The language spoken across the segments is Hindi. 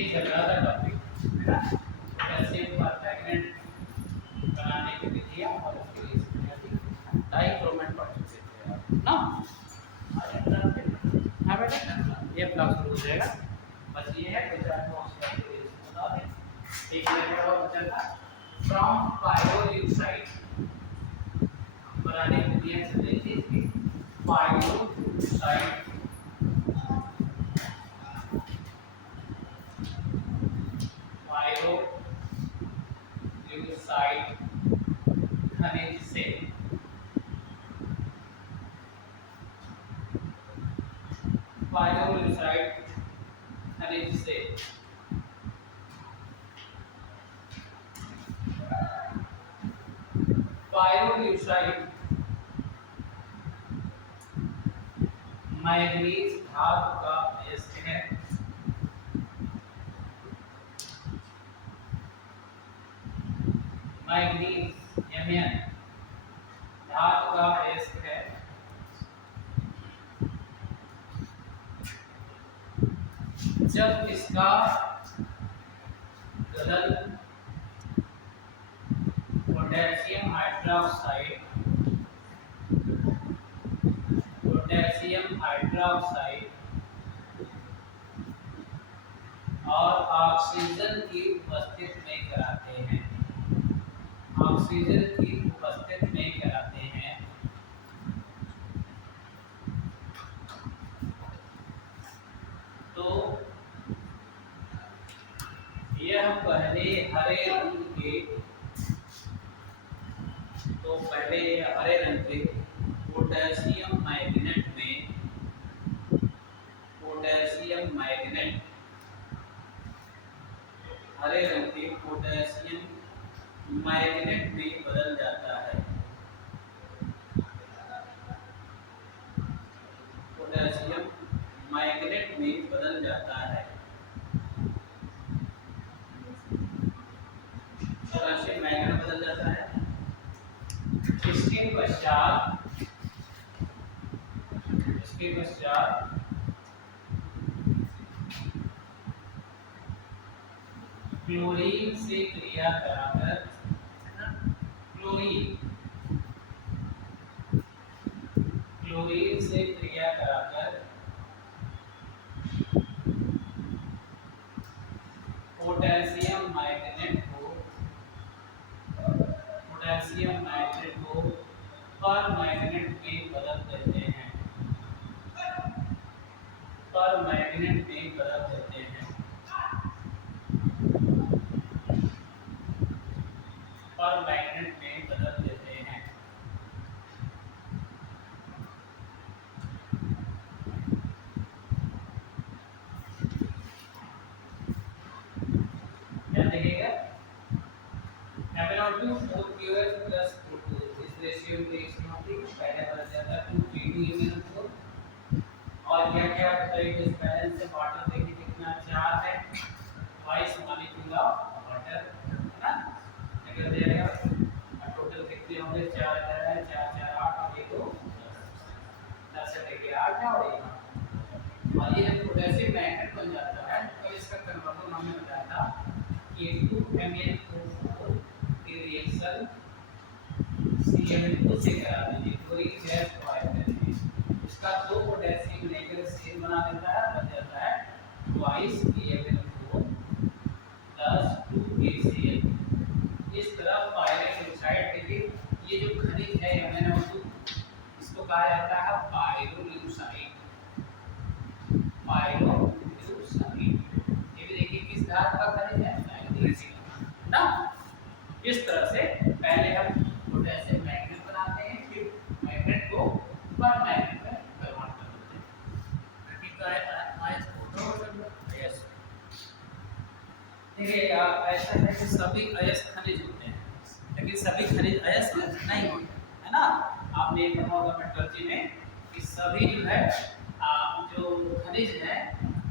ये चल रहा था टॉपिक है ना, कैल्शियम परमैंगनेट बनाने की विधियां और उसके लिए इसमें डाइक्रोमेट पढ़ चुके थे आप ना। हाँ बेटा, ये ब्लॉक शुरू हो जाएगा। बस ये है दो चार कॉन्सेप्ट बता दें। एक लेटर और बचा था फ्रॉम पायरोल्यूसाइड बनाने की विधियां चल रही थी। पायरोल्यूसाइड साइड खनिज से पायरोल्यूसाइड खनिज से पायरोल्यूसाइड मैग्नीज धातु का अयस्क है। मैग्नीज Mn धातु का अयस्क है। जब इसका गलल पोटेशियम हाइड्रोक्साइड और ऑक्सीजन की उपस्थिति में कराते हैं, ऑक्सीजन की उपस्थिति में कराते हैं तो यह पहले हरे रंग के पोटेशियम मैग्नेट हरे रंग के पोटेशियम मैग्नेट में बदल जाता है। पोटेशियम मैग्नेट में बदल जाता है। पोटेशियम मैग्नेट बदल जाता है। इसके पश्चात क्लोरीन से क्रिया कराकर पोटेशियम मैग्नेट को परमैंगनेट में बदल देते हैं। क्या देखिएगा, Mn2 4QS plus O2 इस रेशियो में रिएक्शन होती है, पहले बदल जाता है 2 3 और क्या इस बैलेंस से वाटर देखिए कितना 4 है, 22 मॉलिक्यूल ऑफ वाटर है ना, निकल जाएगा। टोटल कितने होंगे, 4 है 4 4 8 और ये 2 10 से लेके 8 है और ये पोटेशियम मैग्नेट बन जाता है। तो इसका कन्वर्जन हमने बताया था कि 2MnO4 की रिएक्शन Cl2 से करा दीजिए, क्लोरीन गैस प्रोवाइड करेंगे। इसका 2 पोटेशियम लेकर सील बना देता है, बन जाता है 22 Cl4 प्लस 2 KCl। इस तरह पायरोल्यूसाइड देखिए, ये जो खनिज है MnO2 इसको कहा जाता है पायरोल्यूसाइड। ये भी देखिए किस धातु का खनिज है, मैग्नीज ना। इस तरह से पहले हम पोटेशियम मैग्नेट बनाते हैं, फिर मैग्नेट को परमैंगनेट में कन्वर्ट कर देते हैं। ठीक है, देखिए ऐसा है कि सभी अयस्क खनिज होते हैं, लेकिन सभी खनिज अयस्क नहीं होते, है ना। आपने पढ़ा होगा मेटलर्जी में कि सभी जो है जो खनिज है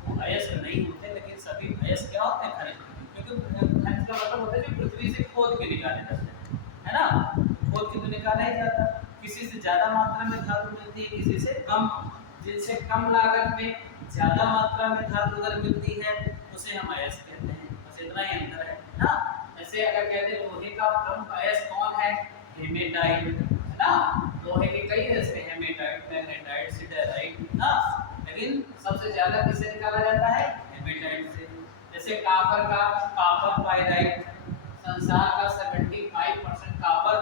वो अयस्क नहीं होते, लेकिन सभी अयस्क क्या होते हैं, खनिज। क्योंकि खनिज का मतलब होता है जो पृथ्वी से खोद के निकाले जाते हैं, है ना। खोद के तो निकाला ही जाता, किसी से ज्यादा मात्रा में धातु मिलती है, किसी से कम। जिनसे कम लागत में ज्यादा मात्रा में धातु अगर मिलती है उसे हम अयस्क कहते हैं। बस इतना ही अंतर है ना। जैसे अगर कहते हैं लोहे का प्रमुख अयस्क कौन है, हेमेटाइट, है ना। लोहे के कई अयस्क हैं, हेमेटाइट, मैग्नेटाइट, सिडेराइट ना, लेकिन सबसे ज्यादा किससे निकाला जाता है, हेमेटाइट से। जैसे कापर का कापर पाइराइट, संसार का 75% कापर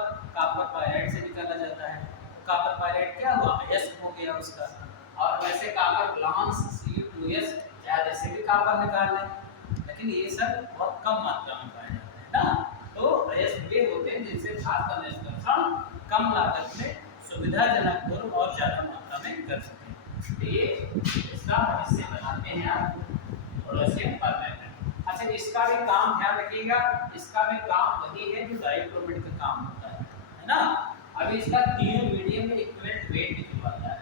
पाइराइट से निकाला जाता है। तो कापर पाइराइट क्या हुआ, अयस्क हो गया उसका। और वैसे कापर ग्लांस Cu2S चाहे जैसे भी कापर निकाल लें, लेकिन ये सब बहुत कम मात्रा में पाए जाते हैं ना। तो अयस्क वे होते हैं जिनसे धातु का निष्कर्षण कम लागत में सुविधाजनक और ज्यादा मात्रा में कर सकें। तो ये इसका हिस्से बनाते हैं आप पोटेशियम परमैंगनेट। अच्छा, इसका भी काम ध्यान रखिएगा, इसका भी काम वही है जो डाइक्रोमेट का काम होता है ना। अभी इसका तीनों मीडियम में इक्विवेलेंट वेट निकलवाता है।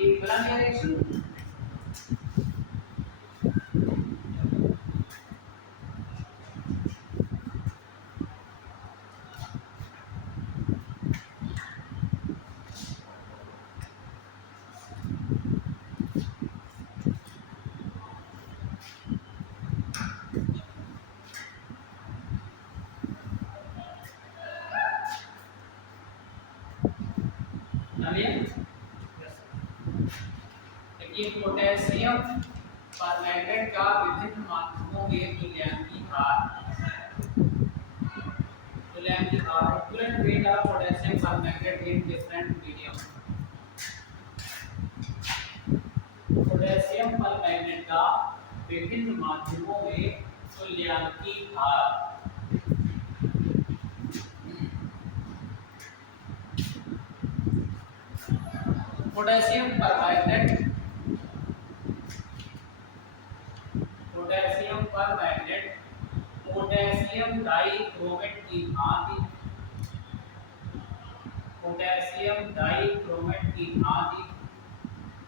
ये प्लान डायरेक्शन पोटेशियम परमैंगनेट का विभिन्न माध्यमों में तुल्यांकी भार equivalent weight of potassium permanganate in different medium. Potassium permanganate का विभिन्न माध्यमों में तुल्यांकी भार। पोटेशियम परमैंगनेट पोटेशियम डाइक्रोमेट की भांति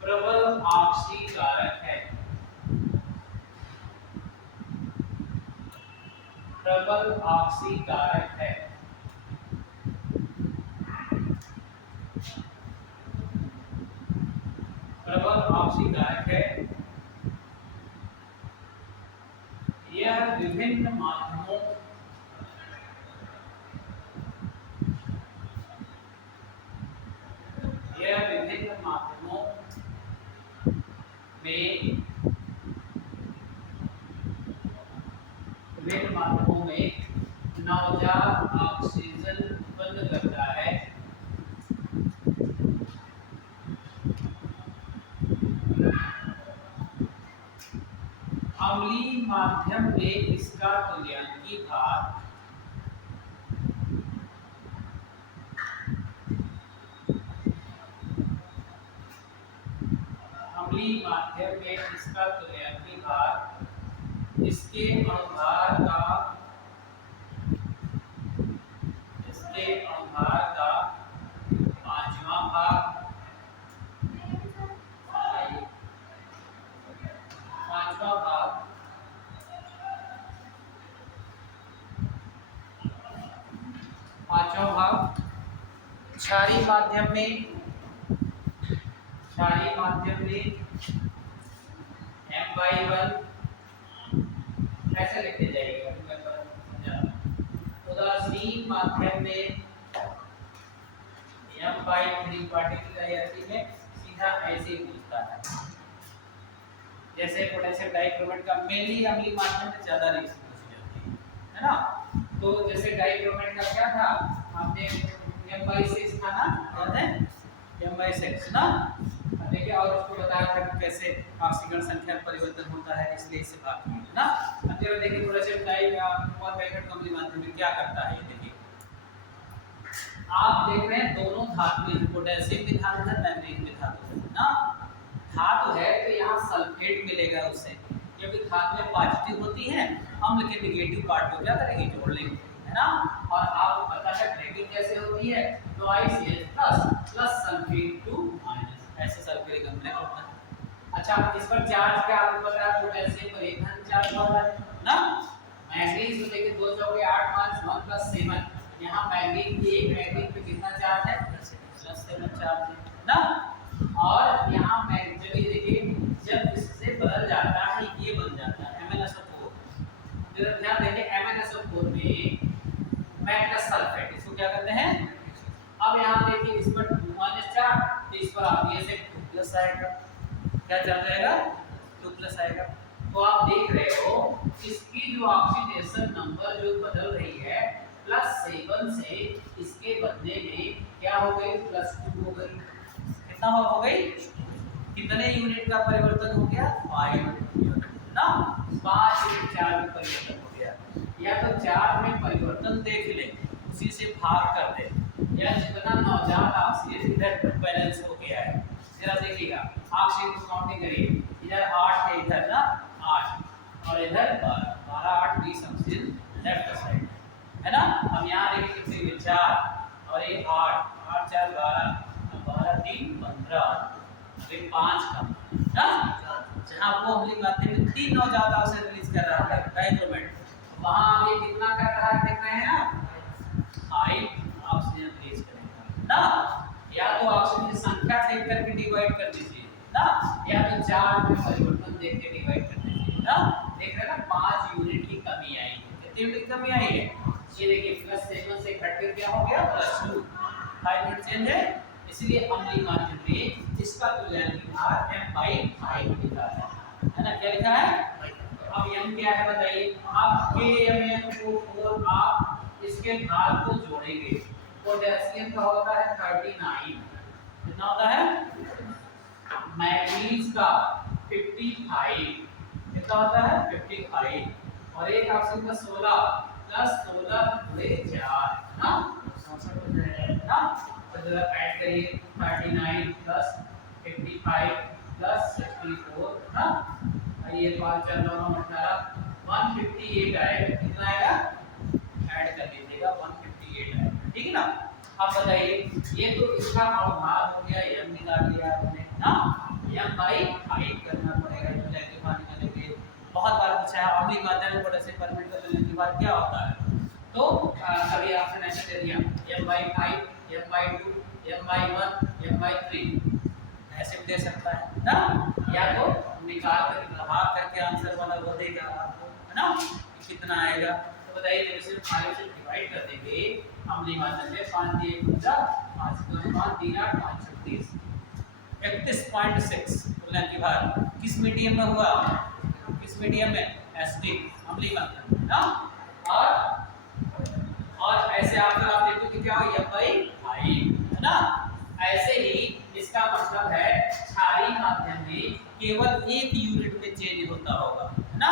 प्रबल ऑक्सीकारक है। प्रबल ऑक्सीकारक है। प्रबल ऑक्सीकारक है। यह विभिन्न माध्यमों में नवजात ऑक्सीजन उत्पन्न करता है। अम्लीय माध्यम में इसका तुल्यांकी भार इसके अणुभार का 5वां भाग क्षारीय माध्यम में M/1 ऐसे लिखते जाइएगा। उदासीन माध्यम में M/3 पार्टिकल एनर्जी में सीधा ऐसे ही पूछता है। जैसे पोटेशियम डाइक्रोमेट का मेनली अम्लीय माध्यम में ज्यादा रिएक्शन पूछी जाती है ना। तो जैसे डाइक्रोमेट का क्या था, आपने M/6 था ना, याद है M/6 ना। देखिए, और उसको बताया था कि कैसे ऑक्सीजन संख्या में परिवर्तन होता है, इसलिए इसे भाग किया ना। अब देखिए पोटेशियम डाइक्रोमेट का अम्लीय माध्यम में क्या करता है, ये देखिए आप देख रहे हैं दोनों धातु हैं, पोटेशियम भी धातु है, मैग्नीशियम भी धातु है ना। धातु है तो यहाँ सल्फेट मिलेगा उससे, क्योंकि धातु में पॉजिटिव होती है, अम्ल के नेगेटिव पार्ट को क्या करेंगे, जोड़ लेंगे, है ना। और आप पता है ब्रेकिंग कैसे होती है, तो ICH+ सल्फेट टू माइनस, ऐसे सल्फ्यूरिक अम्ल होता है। अच्छा, इस पर चार्ज क्या आपको पता है, पोटेशियम पर 1 धन चार्ज होता है ना। मैग्नीज को देखिए 2 चौके 8 5 1 + 7, यहाँ मैग्नीज की एक मैग्नीज पे कितना चार्ज है, +7 चार्ज है ना। और यहाँ मैग्नीज देखिए जब इससे बदल जाता है, ये बन जाता है पर आप ये से 2+ आएगा, क्या चल जाएगा 2+ आएगा। तो आप देख रहे हो इसकी जो ऑक्सीडेशन नंबर जो बदल रही है +7 से इसके बदले में क्या हो गई +2 हो गई। कितना हो गई, कितने यूनिट का परिवर्तन हो गया 5 यूनिट ना, 5 यूनिट 4 में परिवर्तन हो गया। या तो 4 में परिवर्तन देख ले उसी से भाग कर दे, या जितना नवजात ऑक्सीजन इधर बैलेंस हो गया है जरा देखिएगा ऑक्सीजन को काउंटिंग करिए, इधर 8 है इधर ना 8 और इधर 12 8 20 ऑक्सीजन लेफ्ट साइड है ना। हम यहाँ देखिए कितने 4 और ये 8 8 4 12 12 3 15 फिर 5 का ना, जहाँ वो अम्लीय माध्यम में 3 नवजात ऑक्सीजन रिलीज कर रहा है डायक्रोमेट, वहाँ ये कितना कर रहा है देख रहे हैं आप 5 ऑक्सीजन रिलीज करेगा ना। या तो ऑक्सीजन की संख्या देख करके डिवाइड कर दीजिए ना, या तो 4 में परिवर्तन देख के डिवाइड कर दीजिए ना। देख रहे हैं ना 5 यूनिट की कमी आई है, कितनी यूनिट की कमी आई है, ये देखिए +7 से घट कर क्या हो गया +2, 5 यूनिट चेंज है। इसलिए अम्लीय माध्यम में इसका तुल्यांक भार m/5 लिखा है ना, क्या लिखा है। अब m क्या है बताइए, अब KMnO4 आप इसके भार को जोड़ेंगे, पोटेशियम का होता है 39, कितना होता है, मैग्नीज का 55, कितना होता है 55, और एक ऑक्सीजन का 16 + 16 × 4 ना 64 हो जाएगा ना। तो जरा ऐड करिए 39 + 55 + 64 ना, ये 5 4 9 18 158 आएगा, कितना आएगा ऐड कर लीजिएगा 158 आएगा, ठीक है ना। अब बताइए ये तो इसका अनुभाग हो गया, m निकाल लिया आपने ना, m/5 करना पड़ेगा तुल्यांक भार निकालने के लिए। बहुत बार पूछा है अम्लीय माध्यम में पोटेशियम परमाणु का तुल्यांक भार क्या होता है, तो कभी ऑप्शन ऐसे दे दिया m/5 m/2 m/1 m/3 ऐसे भी दे सकता है ना, या तो निकाल कर भाग करके आंसर वाला वो देगा आपको है ना कितना आएगा। तो बताइए जब इसे 5 से डिवाइड कर देंगे अम्लीय माध्यम में 5 दिए 5 5 3 8 5 36 31.6 तुल्यांक भार किस मीडियम में हुआ, किस मीडियम में एसिडिक अम्लीय माध्यम ना। और ऐसे आंसर आप देखो कि क्या हो m/5 है ना। ऐसे ही इसका मतलब है क्षारीय माध्यम में केवल 1 यूनिट में चेंज होता होगा है ना,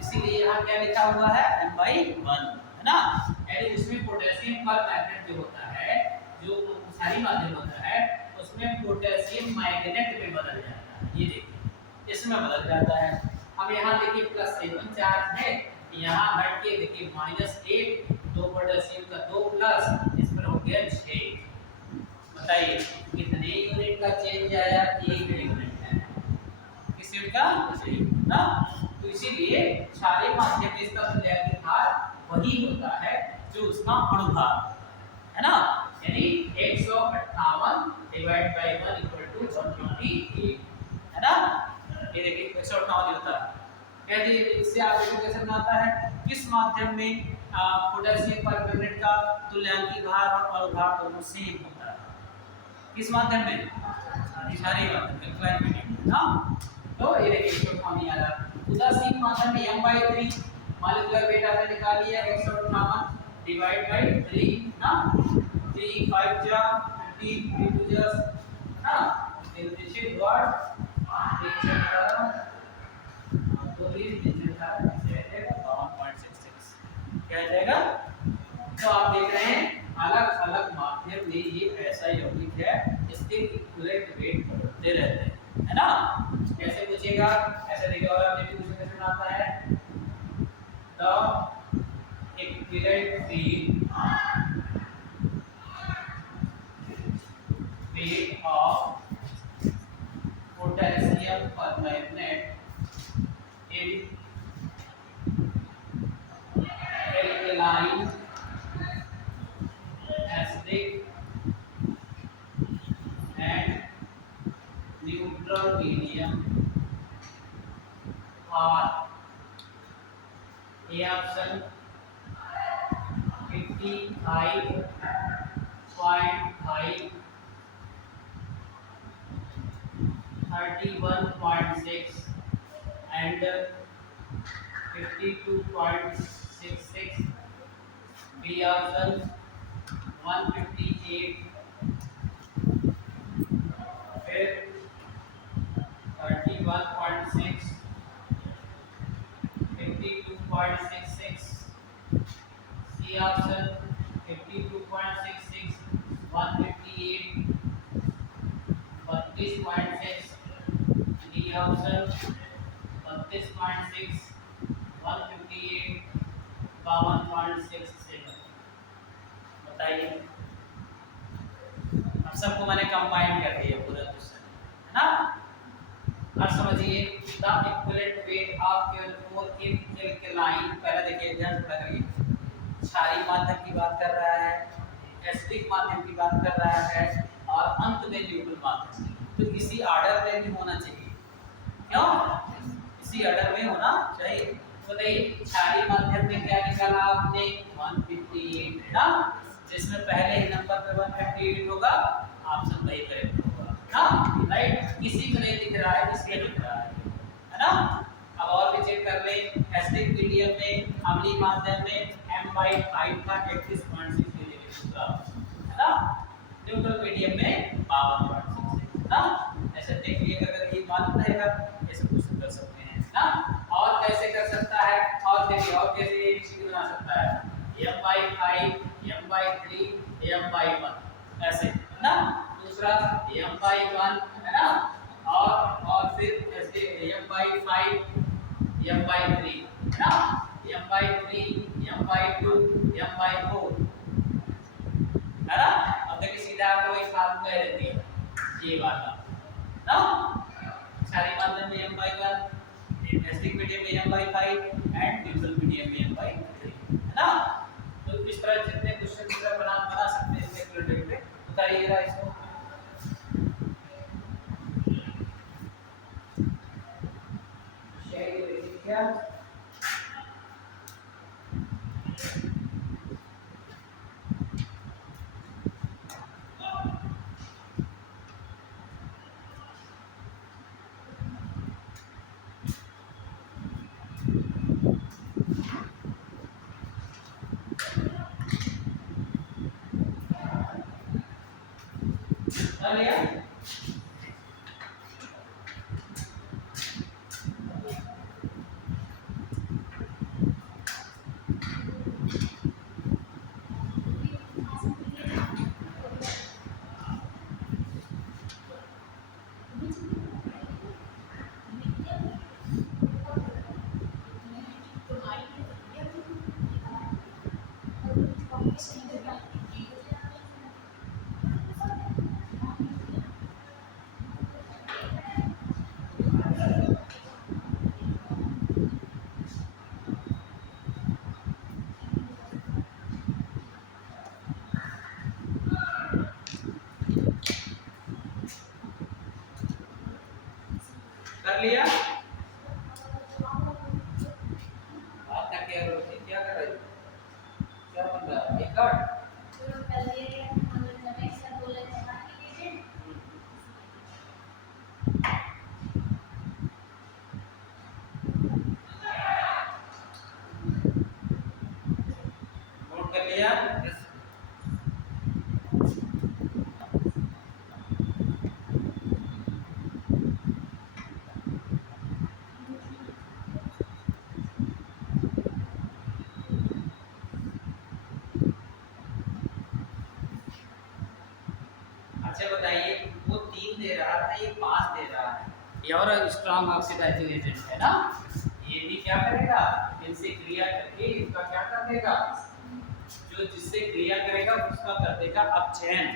इसीलिए यहाँ क्या लिखा हुआ है m/1 है ना। यानी इसमें पोटेशियम परमैंगनेट जो होता है, जो क्षारीय माध्यम होता है उसमें पोटेशियम मैग्नेट में बदल जाता है, ये देखिए इसमें बदल जाता है। अब यहाँ देखिए +7 चार्ज है, यहाँ हट के देखिए -8 2 पोटेशियम का 2+ इस पर हो गया 6, बताइए कितने यूनिट का चेंज आया, 1 यूनिट है, किस यूनिट का ना। तो इसीलिए क्षारीय माध्यम में इसका तुल्यांक भार वही होता है जो उसका अणुभार है ना, यानी 158 / 1 = 128 है ना। ये देखिए 158 होता है। कहते हैं इससे आप देखो कैसे बनाता है, किस माध्यम में पोटेशियम परमैंगनेट का तुल्यांक भार और अणुभार दोनों सेम होता है, किस माध्यम में, क्षारीय माध्यम में ना। तो ये देखिए 158 आ रहा। उदासीन माध्यम में m/3 मॉलिक्यूलर वेट आपने निकाल लिया 158 / 3 ना, 3 5 जा 3 3 2 जा ना, निश्चित वर्ड 166 क्या जाएगा। तो आप देख रहे हैं अलग अलग माध्यम में ये ऐसा यौगिक है इसके इक्विवेलेंट वेट बदलते रहते हैं है ना। कैसे पूछेगा, ऐसे देखिए और आप देखिए दूसरे क्वेश्चन आता है the equivalent weight of potassium permanganate in alkaline acidic and neutral medium are A option 55.5 31.6 and 52.66. B option 158, फिर 31.6, 52.66. C option 52.66, 158, 32.6. D option 32.6, 158, 52.67. बताइए, अब सबको मैंने कंबाइन कर दिया पूरा क्वेश्चन, है ना। अब समझिए the equivalent weight of your four in alkaline, पहले देखिए ध्यान थोड़ा करिए, क्षारीय माध्यम की बात कर रहा है, एसिडिक माध्यम की बात कर रहा है और अंत में न्यूट्रल माध्यम। तो इसी ऑर्डर में भी होना चाहिए, क्यों इसी ऑर्डर में होना चाहिए। तो देखिए क्षारीय माध्यम में क्या निकाला आपने 158 ना, जिसमें पहले ही नंबर पे 158 होगा, ऑप्शन वही करेक्ट होगा ना, राइट। किसी को नहीं दिख रहा है, इसके दिख रहा है ना। अब और भी चेक कर ले, एसिडिक मीडियम में, अम्लीय माध्यम में M/5 था 31.6 दूसरा, है ना। न्यूट्रल मीडियम में 52.6 ना। ऐसे देख लिए अगर ये मालूम रहेगा ऐसे क्वेश्चन कर सकते हैं ना। और कैसे कर सकता है, और देखिए और कैसे ये चीज बना सकता है, M/5, M/3, M/1 ऐसे ना। दूसरा M/1 है ना, और फिर ऐसे M/5, M/3 है ना, M/3, M/2, M/4 है ना। अब देखिए सीधा आपको एक फार्मूला रहती है ये वाला ना, क्षारीय माध्यम में M/1, एसिडिक मीडियम में M/5 एंड न्यूट्रल मीडियम में M/3 है ना। तो इस तरह जितने क्वेश्चन बना सकते हैं इसके रिलेटेड में, बताइएगा इसको। क्या लिया कर लिया। बात करके क्या कर रही हो, क्या बन रहा है एक कार्ड नोट कर लिया। बताइए वो 3 दे रहा था, ये 5 दे रहा है, ये और स्ट्रॉन्ग ऑक्सीडाइजिंग एजेंट है ना। ये भी क्या करेगा, इनसे क्रिया करके इसका क्या कर देगा, जो जिससे क्रिया करेगा उसका कर देगा अपचयन।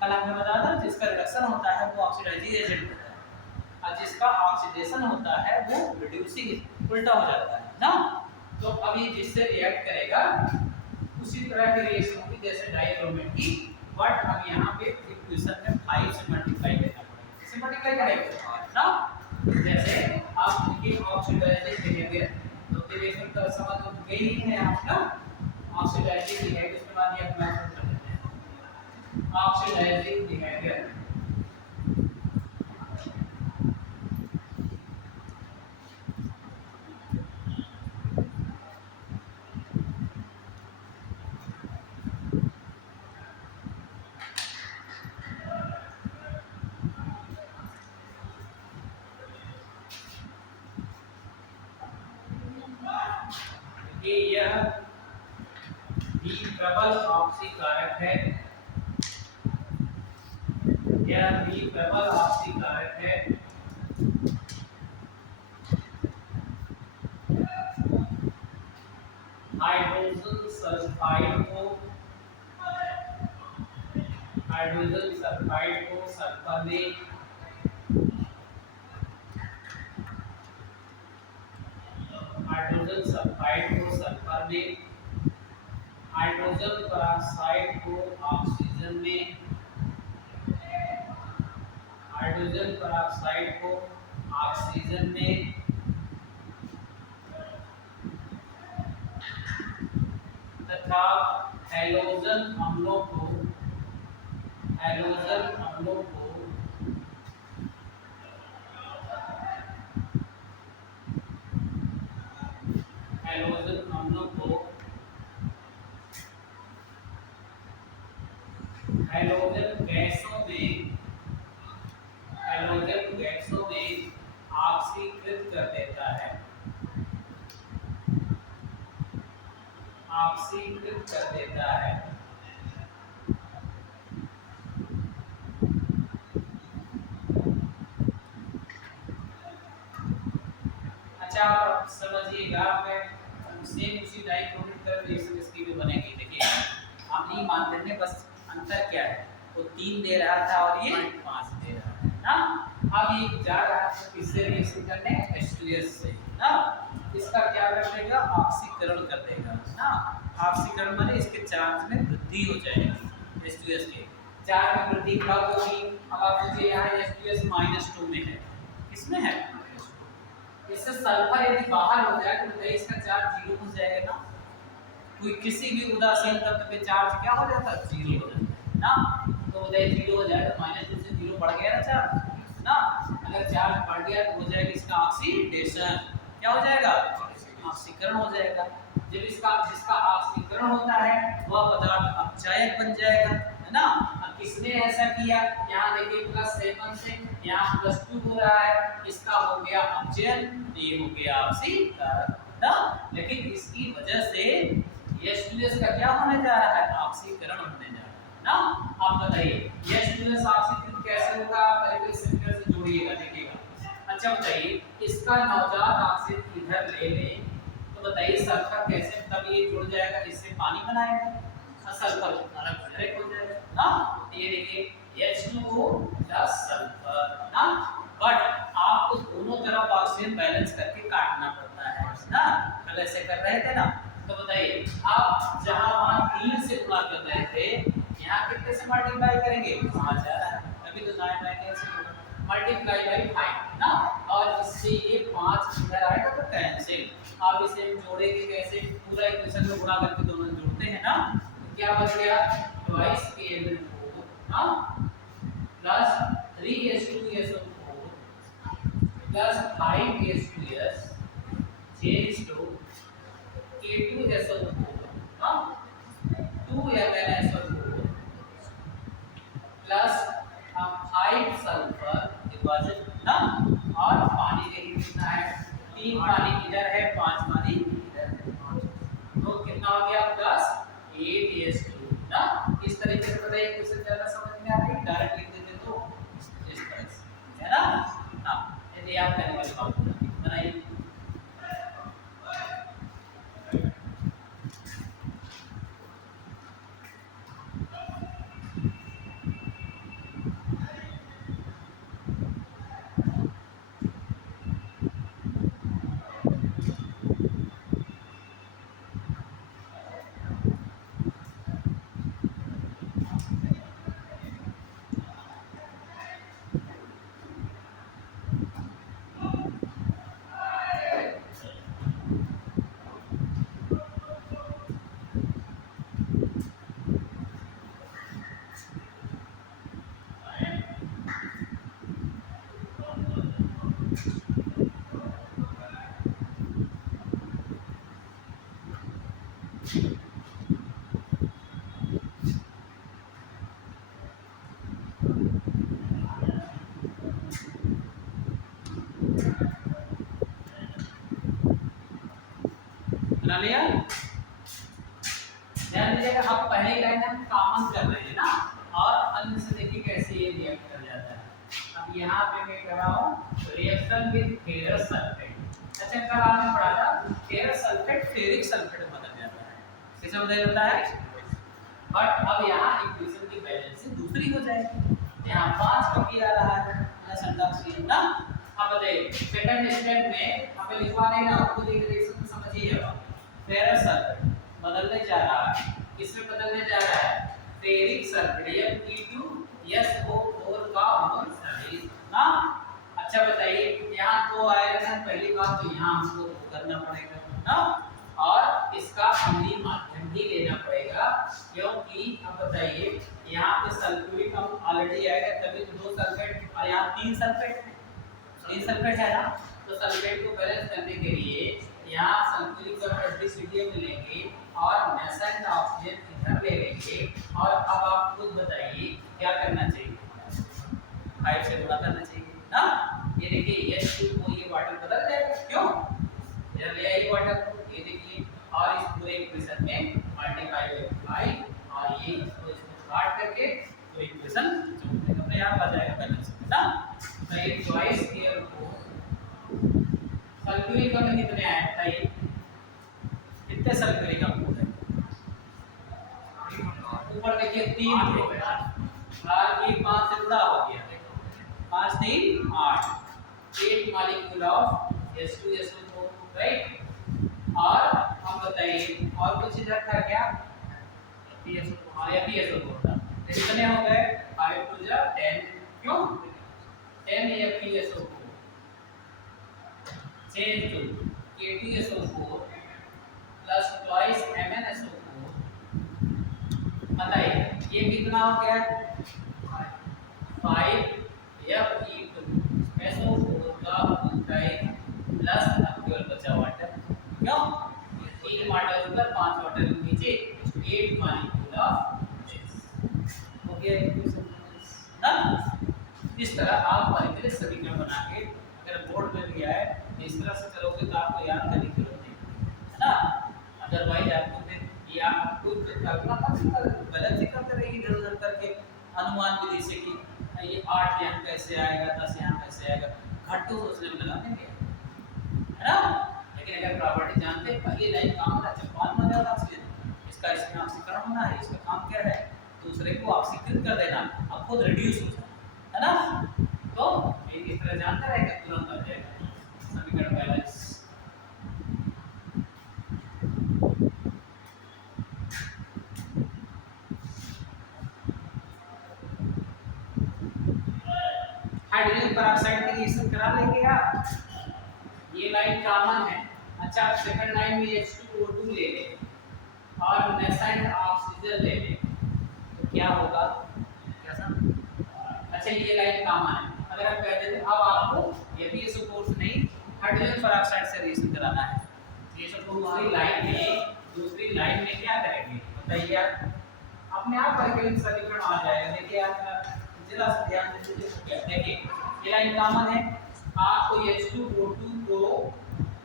कल हमने बताया था जिसका रिडक्शन होता है वो ऑक्सीडाइजिंग एजेंट होता है, और जिसका ऑक्सीडेशन होता है वो रिड्यूसिंग, उल्टा हो जाता है ना। तो अभी जिससे रिएक्ट करेगा उसी तरह की रिएक्शन होगी जैसे डाइक्रोमेट की, बट हम यहाँ पे इक्वेशन में 5 से मल्टीप्लाई करना पड़ेगा, इसे मल्टीप्लाई करेंगे ना। जैसे आप लिखिए ऑक्सीडाइजिंग बिहेवियर, तो रिएक्शन का समझ तो गई है आप ना। ऑक्सीडाइजिंग बिहेवियर इसके बाद ये अपना कर देते हैं, ऑक्सीडाइजिंग बिहेवियर कि यह भी प्रबल आपसी कारक है, यह भी प्रबल आपसी कारक है। हाइड्रोजन सल्फाइड को सल्फर में हाइड्रोजन सल्फाइड को सल्फर में, हाइड्रोजन पेरोक्साइड को ऑक्सीजन में, हाइड्रोजन पेरोक्साइड को ऑक्सीजन में तथा हैलोजन अम्लों को हैलोजन अम्लों को हैलोजन अम्लों को हैलोजन गैसों में ऑक्सीकृत कर देता है, ऑक्सीकृत कर देता है। अच्छा आप समझिएगा, मैं सेम उसी डाइक्रोमिक तरह रिएक्शन इसकी भी बनेगी। देखिए हम नहीं मानते थे, बस अंतर क्या है, वो 3 दे रहा था और ये 5 दे रहा है ना। अब ये जा रहा है किससे रिएक्शन करने, H2S से ना। इसका क्या कर देगा, ऑक्सीकरण कर देगा ना। ऑक्सीकरण माने इसके चार्ज में वृद्धि हो जाएगी, H2S के चार्ज में वृद्धि कब होगी। अब आप सोचिए यहाँ H2S -2 में है, किसमें है, इससे सल्फर यदि बाहर हो जाए तो बताइए इसका चार्ज 0 हो जाएगा ना। कोई किसी भी उदासीन तत्व पे चार्ज क्या हो जाता है, 0 हो जाता है ना। तो बताइए 0 हो जाए तो -2 से 0 बढ़ गया ना चार्ज ना। अगर चार्ज बढ़ गया तो हो जाएगा इसका ऑक्सीडेशन, क्या हो जाएगा, ऑक्सीकरण हो जाएगा। जब जिसका ऑक्सीकरण होता है वह पदार्थ अपचायक बन जाएगा, है ना। किसने ऐसा किया, यहाँ देखिए +7 से यहाँ +2 हो रहा है, इसका हो गया अपचयन, ये हो गया ऑक्सीकरण ना। लेकिन इसकी वजह से H2S का क्या होने जा रहा है, ऑक्सीकरण होने जा रहा है ना। अब बताइए H2S ऑक्सीकरण कैसे होगा, पहले सेंटर से जोड़िएगा, देखिएगा। अच्छा बताइए इसका नवजात ऑक्सीजन इधर ले लें तो बताइए सल्फर कैसे, तब ये जुड़ जाएगा, इससे पानी बनाएगा, सल्फर डायरेक्ट हो जाएगा ना। ये देखिए H2O प्लस सल्फर ना। बट आपको दोनों तरफ ऑक्सीजन बैलेंस करके काटना पड़ता है ना, कल ऐसे कर रहे थे ना। तो बताइए आप जहां वहां 3 से गुणा कर रहे थे, यहाँ कितने से मल्टीप्लाई करेंगे, 5 आ रहा है, अभी तो 9 कैंसिल होगा, मल्टीप्लाई बाय 5 ना। और इससे ये 5 इधर आएगा तो कैंसिल। अब इसे हम जोड़ेंगे कैसे, पूरा इक्वेशन को गुणा करके दोनों जोड़ते हैं ना। तो क्या बच गया, 2KN4 ना plus 3H2SO4 plus 5H2S change to K2SO4 ना 2MnSO4 प्लस 5 सल्फर डिपॉजिट ना। और पानी देखिए कितना है, 3 पानी इधर है, 5 पानी इधर है, तो कितना हो गया, प्लस 8H2 ना। इस तरीके से बताइए क्वेश्चन ज़्यादा समझ में आ रही है, डायरेक्ट लिख देते तो इस तरह से, है ना। हां यदि याद करने वाली बात बनाइए। बना लिया। ध्यान दीजिएगा, अब पहली लाइन हम कॉमन कर रहे हैं ना, और अन्य से देखिए कैसे ये रिएक्ट कर जाता है। अब यहाँ पे मैं कर रहा हूँ रिएक्शन विद फेरस सल्फेट। अच्छा, कल आपने पढ़ा था फेरस सल्फेट फेरिक सल्फेट में बदल जाता है, किसमें बदल जाता है? बट अब यहाँ इक्वेशन की बैलेंस से दूसरी हो जाएगी। यहाँ 5 कॉपी आ रहा है ना। अब बताइए सेकंड स्टेप में हमें लिखवाने ना, आपको देख रिएक्शन समझिएगा। फेरस सल्फेट बदलने जा रहा है, किसमें बदलने जा रहा है? फेरिक सल्फेट Fe2SO4 का अणु साइज ना। अच्छा बताइए, यहाँ 2 आयरन है, पहली बात तो यहाँ हमको करना पड़ेगा ना, और इसका अम्लीय माध्यम भी लेना पड़ेगा, क्योंकि अब बताइए यहाँ पे सल्फ्यूरिक अम्ल ऑलरेडी आएगा, तभी तो 2 सल्फेट और यहाँ 3 सल्फेट है ना। तो सल्फेट को बैलेंस करने के लिए यहाँ सल्फ्यूरिक का एसिडिक लेंगे और नेसेंट ऑक्सीजन इधर ले लेंगे, और अब आप खुद बताइए क्या करना चाहिए? 5 से गुणा करना चाहिए ना। ये देखिए H2 को ये वाटर बदल जाएगा, क्यों? इधर ले आइए वाटर, ये देखिए, और इस पूरे इक्वेशन में मल्टीप्लाई बाय 5, और ये इसको काट करके तो इक्वेशन जो अपने आप आ जाएगा बैलेंस ना। तो ये चॉइस केयर को सल्फ्यूरिक अम्ल कितने आए बताइए? कितने सल्फ्यूरिक अम्ल है? ऊपर देखिए 3 थे, और ये 5 से जुड़ा हो गया, 5 3 8, 8 मॉलिक्यूल ऑफ H2SO4, राइट। और हम बताइए और कुछ इधर था क्या? FeSO4 था, कितने हो गए? 5 2 10, क्यों? 10 FeSO4 change to KtSO4 plus twice MnSO4। बताइए ये कितना हो गया? 5 Fe2SO4 का इथाइल प्लस केवल बचा वाटर, क्यों? 3 वाटर ऊपर 5 वाटर नीचे, 8 मॉलिक्यूल ऑफ दिस हो गया इक्वेशन ना। इस तरह आप मॉलिक्यूलर समीकरण बना के अगर बोर्ड में भी आए इस तरह से करोगे तो आपको याद करने की जरूरत नहीं है ना। अदरवाइज आपको फिर या आपको कल्पना गलत ही करते रहेगी इधर उधर करके अनुमान विधि से कि ये 8 यहाँ कैसे आएगा, 10 यहाँ कैसे आएगा, घट्टू सोचने में लगा देंगे, है ना। लेकिन अगर प्रॉपर्टी जानते हैं पहली लाइन काम है, अच्छा कौन बन जाता है इसका, इसमें ऑक्सीकरण होना है, इसका काम क्या है? दूसरे को ऑक्सीकृत कर देना, अब खुद रिड्यूस हो जाए, है ना। तो इस तरह जानते रहेगा तुरंत आ जाएगा समीकरण बैलेंस। हाइड्रोजन पेरोक्साइड की रिएक्शन करा लेंगे आप, ये लाइन कॉमन है। अच्छा सेकंड लाइन में H2O2 ले लें और नेसेंट ऑक्सीजन ले लें तो क्या होगा? कैसा? अच्छा ये लाइन कॉमन है, अगर आप कह देते अब आपको ये भी SO4 से नहीं हाइड्रोजन पेरोक्साइड से रिएक्शन कराना है, ये सब दूसरी लाइन में क्या करेंगे बताइए आप? अपने आप परिकलित समीकरण आ जाएगा। देखिए आप जरा सा ध्यान दीजिए, देखिए ये लाइन कॉमन है, आपको H2O2 को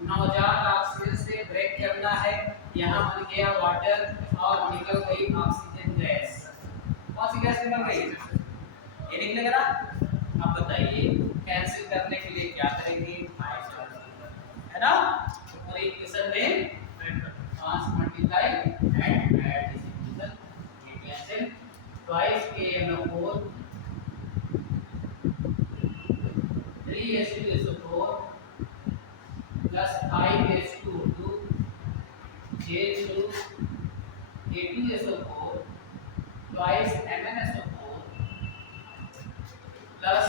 नवजात ऑक्सीजन से ब्रेक करना है, यहाँ बन गया वाटर और निकल गई ऑक्सीजन गैस। कौन सी गैस निकल गई? ये निकलेगा ना। अब बताइए कैंसिल करने के लिए क्या करेंगे? है ना। तो पूरी इक्वेशन में trans multiply and add this equation, ये cancel twice KMnO4 3H2SO4 plus 5H2O2 J2 K2SO4 twice MnSO4 plus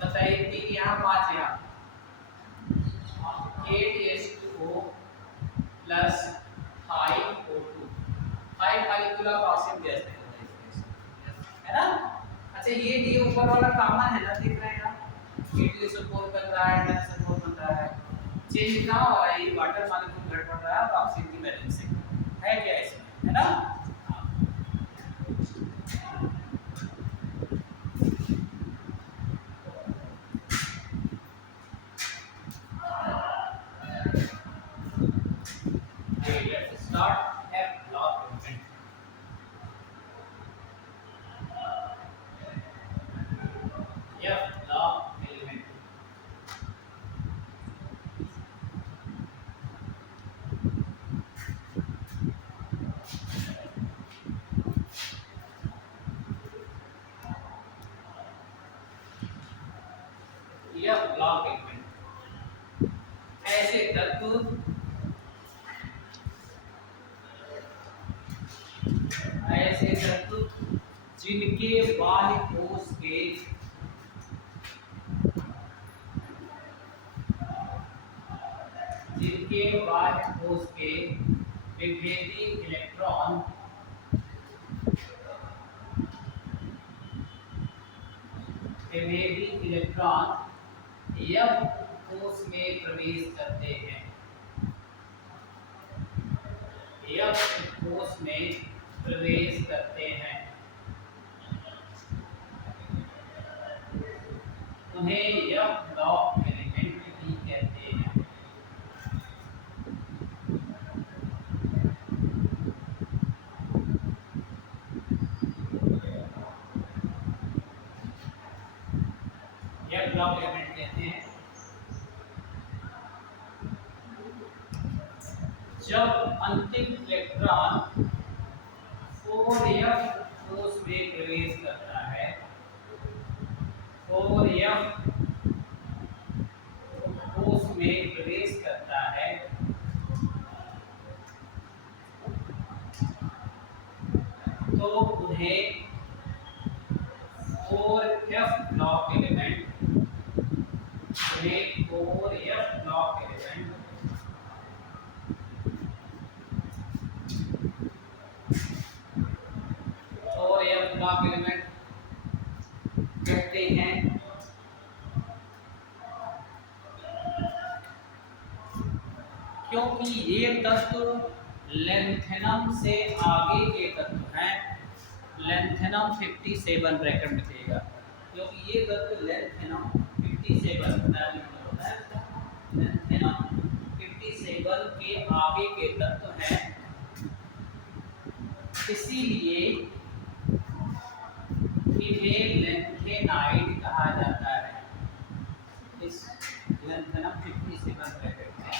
बताइए 3 यहाँ 5 यहाँ 8H2O plus 5O2, 5 molecule of oxygen gas है ना। अच्छा ये ऊपर वाला कॉमन है ना, दिख रहा है यहाँ K2SO4 बन रहा है, NaSO4 बन रहा है, चेंज ना हो रहा है, ये वाटर मॉलिक्यूल घट पड़ रहा है और ऑक्सीजन की बैलेंस है क्या इसमें, है ना। F block element. F block element ऐसे तत्व जिनके बाह्य कोश के विभेदी इलेक्ट्रॉन F कोश में प्रवेश करते हैं। F कोश में प्रवेश करते हैं उन्हें F ब्लॉक एलिमेंट भी कहते हैं। F ब्लॉक एलिमेंट कहते हैं जब अंतिम इलेक्ट्रॉन 4f कोश में प्रवेश करता है, 4f कोश में प्रवेश करता है तो उन्हें 4f ब्लॉक एलिमेंट कहते हैं। क्योंकि ये तत्व लेंथेनम से आगे के तत्व हैं। लेंथेनम 57 ब्रैकेट में देगा, क्योंकि ये तत्व लेंथेनम 57 होता है, लेंथेनम 57 के आगे के तत्व हैं, इसीलिए इन्हें लेंथेनाइड कहा जाता है। इस लेंथेनम 57 ब्रैकेट में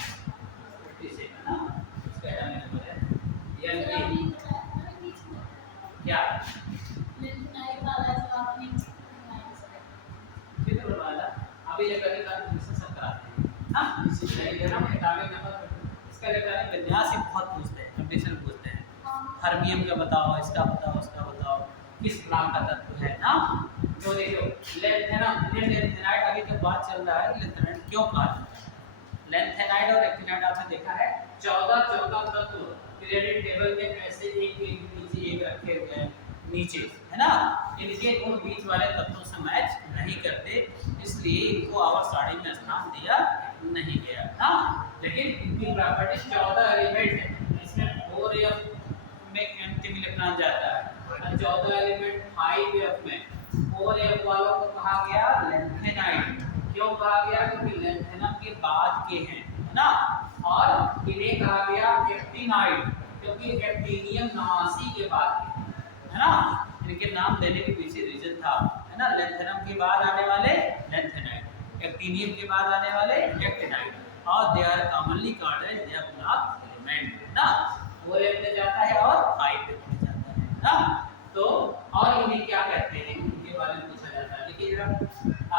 57 ना इसका नंबर है यानी क्या लेंथेनाइड वाला जो आपने चित्र वाला अभी ये करने का डिस्कशन कराते हैं। हां इसलिए ये ना टारगेट नंबर इसका लेकर विन्यास ही बहुत पूछते हैं, कंडीशन पूछते हैं, थर्मियम का बताओ, इसका बताओ, उसका बताओ, किस नाम का तत्व है ना। तो देखो लेंथेनाइड अभी तक बात चल रहा है लेंथेनाइड क्यों कहा जाता है। लेंथेनाइड और एक्टिनाइड आपने देखा है 14 तत्व पीरियोडिक टेबल में ऐसे एक नीचे एक रखे हुए हैं नीचे, है ना। इनके गुण बीच वाले तत्वों से मैच नहीं करते, इसलिए इनको आवर सारणी में स्थान दिया नहीं गया ना। लेकिन इनकी प्रॉपर्टी 14 एलिमेंट है, इसमें 4f में अंतिम इलेक्ट्रॉन जाता है, 14 एलिमेंट 5f में 4f वालों को कहा गया लेंथेनाइड। क्यों कहा गया? क्योंकि लेंथेनम के बाद के हैं, है ना। और इन्हें कहा गया एक्टिनाइड क्योंकि एक्टिनियम 89 के बाद के, है ना। इनके नाम देने के पीछे रीजन था, है ना। लेंथेनम के बाद आने वाले लेंथेनाइड, एक्टिनियम के बाद आने वाले एक्टिनाइड, और they are commonly called as F block element ना। 4f में जाता है और 5f में जाता है ना। तो और इन्हें क्या कहते हैं इनके बारे में पूछा जाता है। देखिए जरा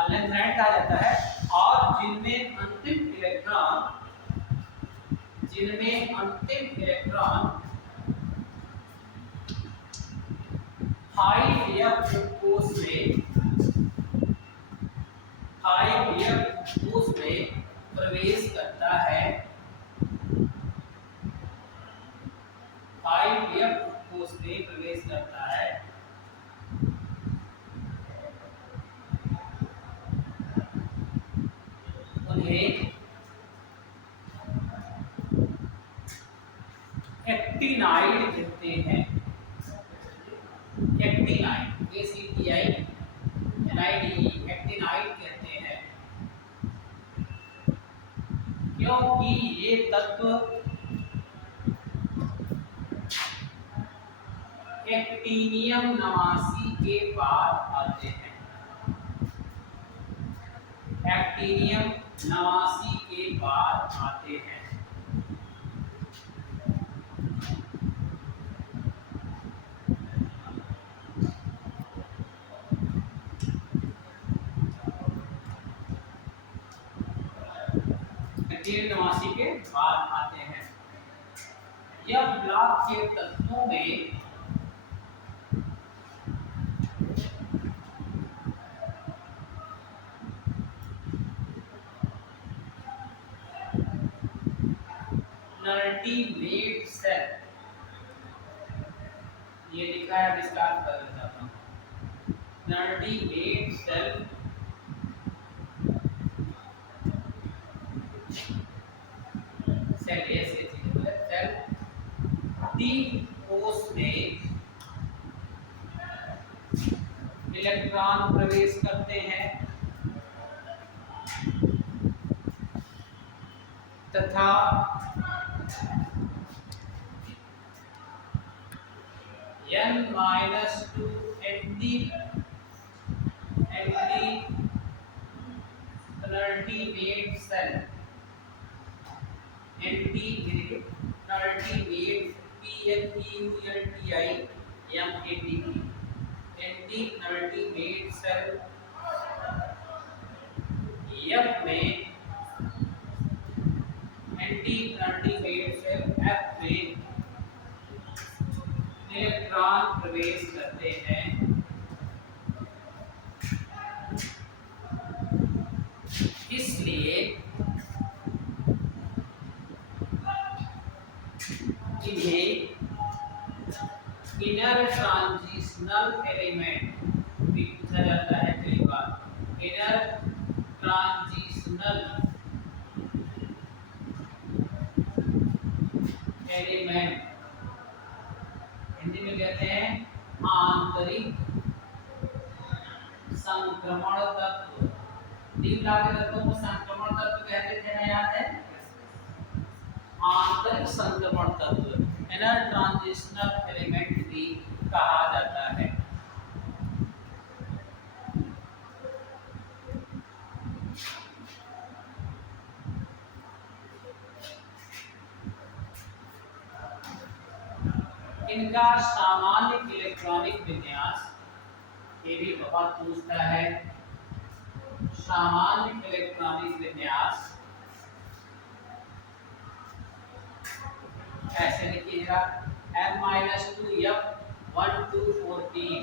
लेंथेनाइड कहा जाता है और जिनमें अंतिम इलेक्ट्रॉन 5f कोश में प्रवेश करता है, 5f कोश में प्रवेश करता है, उन्हें एक्टिनाइड कहते हैं। एक्टिनाइड एक्टिनाइड कहते हैं क्योंकि ये तत्व एक्टिनियम 89 के बाद आते हैं। एक्टीनियम 89 के बाद आते हैं। एक्टीनियम 89 के बाद आते हैं। यह ब्लॉक के तत्वों में अल्टरनेट सेल, ये लिखा है, विस्तार कर देता हूं। अल्टरनेट सेल सेल ऐसे सेल डी कोष में इलेक्ट्रॉन प्रवेश करते हैं तथा n-2 alternate shell alternate shell F में अल्टरनेट सेल F में इलेक्ट्रॉन प्रवेश करते हैं इसलिए इन्हें इनर ट्रांजिशनल एलिमेंट भी पूछा जाता है कई बार। इनर ट्रांजिशनल एलिमेंट हिंदी में कहते हैं आंतरिक संक्रमण तत्व। तीन लाख तत्वों को संक्रमण तत्व कहते थे ना, याद है? आंतरिक संक्रमण तत्व इनर ट्रांजिशनल एलिमेंट भी कहा जाता है। इनका सामान्य इलेक्ट्रॉनिक विन्यास, ये भी बहुत पूछता है। सामान्य इलेक्ट्रॉनिक विन्यास ऐसे लिखिएगा, n-2f1214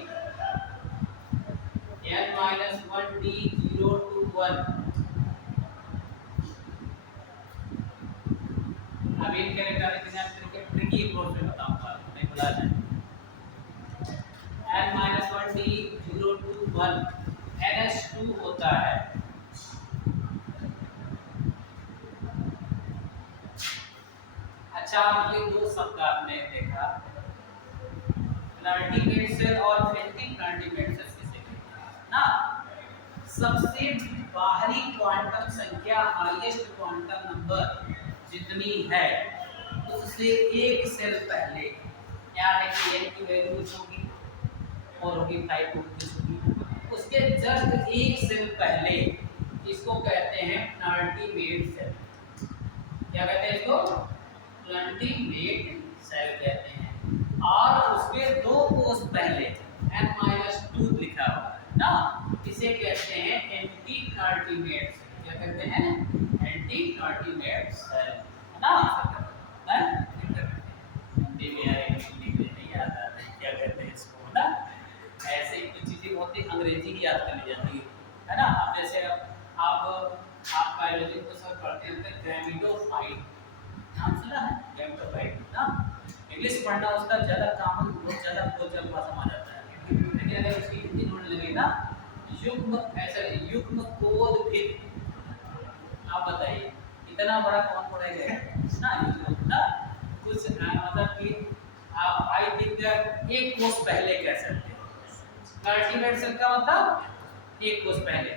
n-1d021। अभी इनके इलेक्ट्रॉनिक विन्यास करके ट्रिकी अप्रोच में बताऊंगा, नहीं भुला जाए। n-1d021 NH2 होता है। अच्छा, ये दो शब्द आपने देखा, अल्टरनेट सेल और एंटी-अल्टरनेट सेल किसे कहते हैं ना। सबसे बाहरी क्वांटम संख्या, हाईएस्ट क्वांटम नंबर जितनी है उससे एक सेल पहले, यानी कि n की वैल्यू होगी और होगी 5 होगी, उसके जस्ट एक सेल पहले इसको कहते हैं अल्टरनेट सेल। क्या कहते हैं इसको? अल्टरनेट सेल कहते हैं। और उसके दो कोष पहले n-2 लिखा हुआ है ना, इसे कहते हैं एंटी-अल्टरनेट सेल। क्या कहते हैं? एंटी-अल्टरनेट सेल, है ना। हिंदी में नहीं आता है, क्या कहते हैं इसको ना। ऐसे कुछ चीजें होती है, अंग्रेजी की याद कर ली जाती है ना। अब जैसे आप बायोलॉजी को सब पढ़ते हैं तो गैमेटोफाइट नाम सुना है? गैमेटोफाइट ना, इंग्लिश पढ़ना उसका ज़्यादा कॉमन, बहुत ज़्यादा बोलचाल भाषा में आ जाता है। लेकिन अगर उसकी हिंदी ढूंढने लगे ना, युग्म ऐसा युग्म कोद फिर, आप बताइए इतना बड़ा कौन पढ़ेगा ना, ना कुछ मतलब कि आप आई थिंक एक कोष पहले कह सकते हैं। अल्टरनेट सेल का मतलब एक कोष पहले,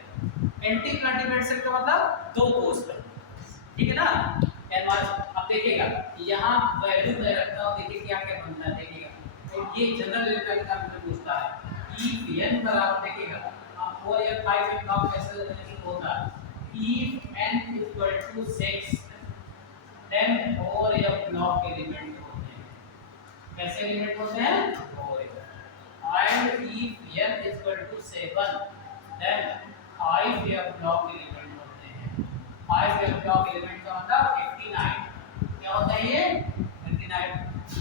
एंटी-अल्टरनेट सेल का मतलब दो कोष पहले, ठीक है ना। अब देखिएगा यहाँ वैल्यू मैं रखता हूँ, देखिए क्या क्या बनता है, देखिएगा। तो ये जनरल इलेक्ट्रॉनिक का मुझे पूछता है कि n बराबर, देखिएगा आप 4 या 5 में कब कैसे होता है, if n equal to 6 then और या ब्लॉक एलिमेंट होते हैं। कैसे एलिमेंट होते हैं? और and if n equal to 7 then 5 या ब्लॉक एलिमेंट होते हैं। 5 या ब्लॉक एलिमेंट का मतलब 89। क्या होता है ये? 89।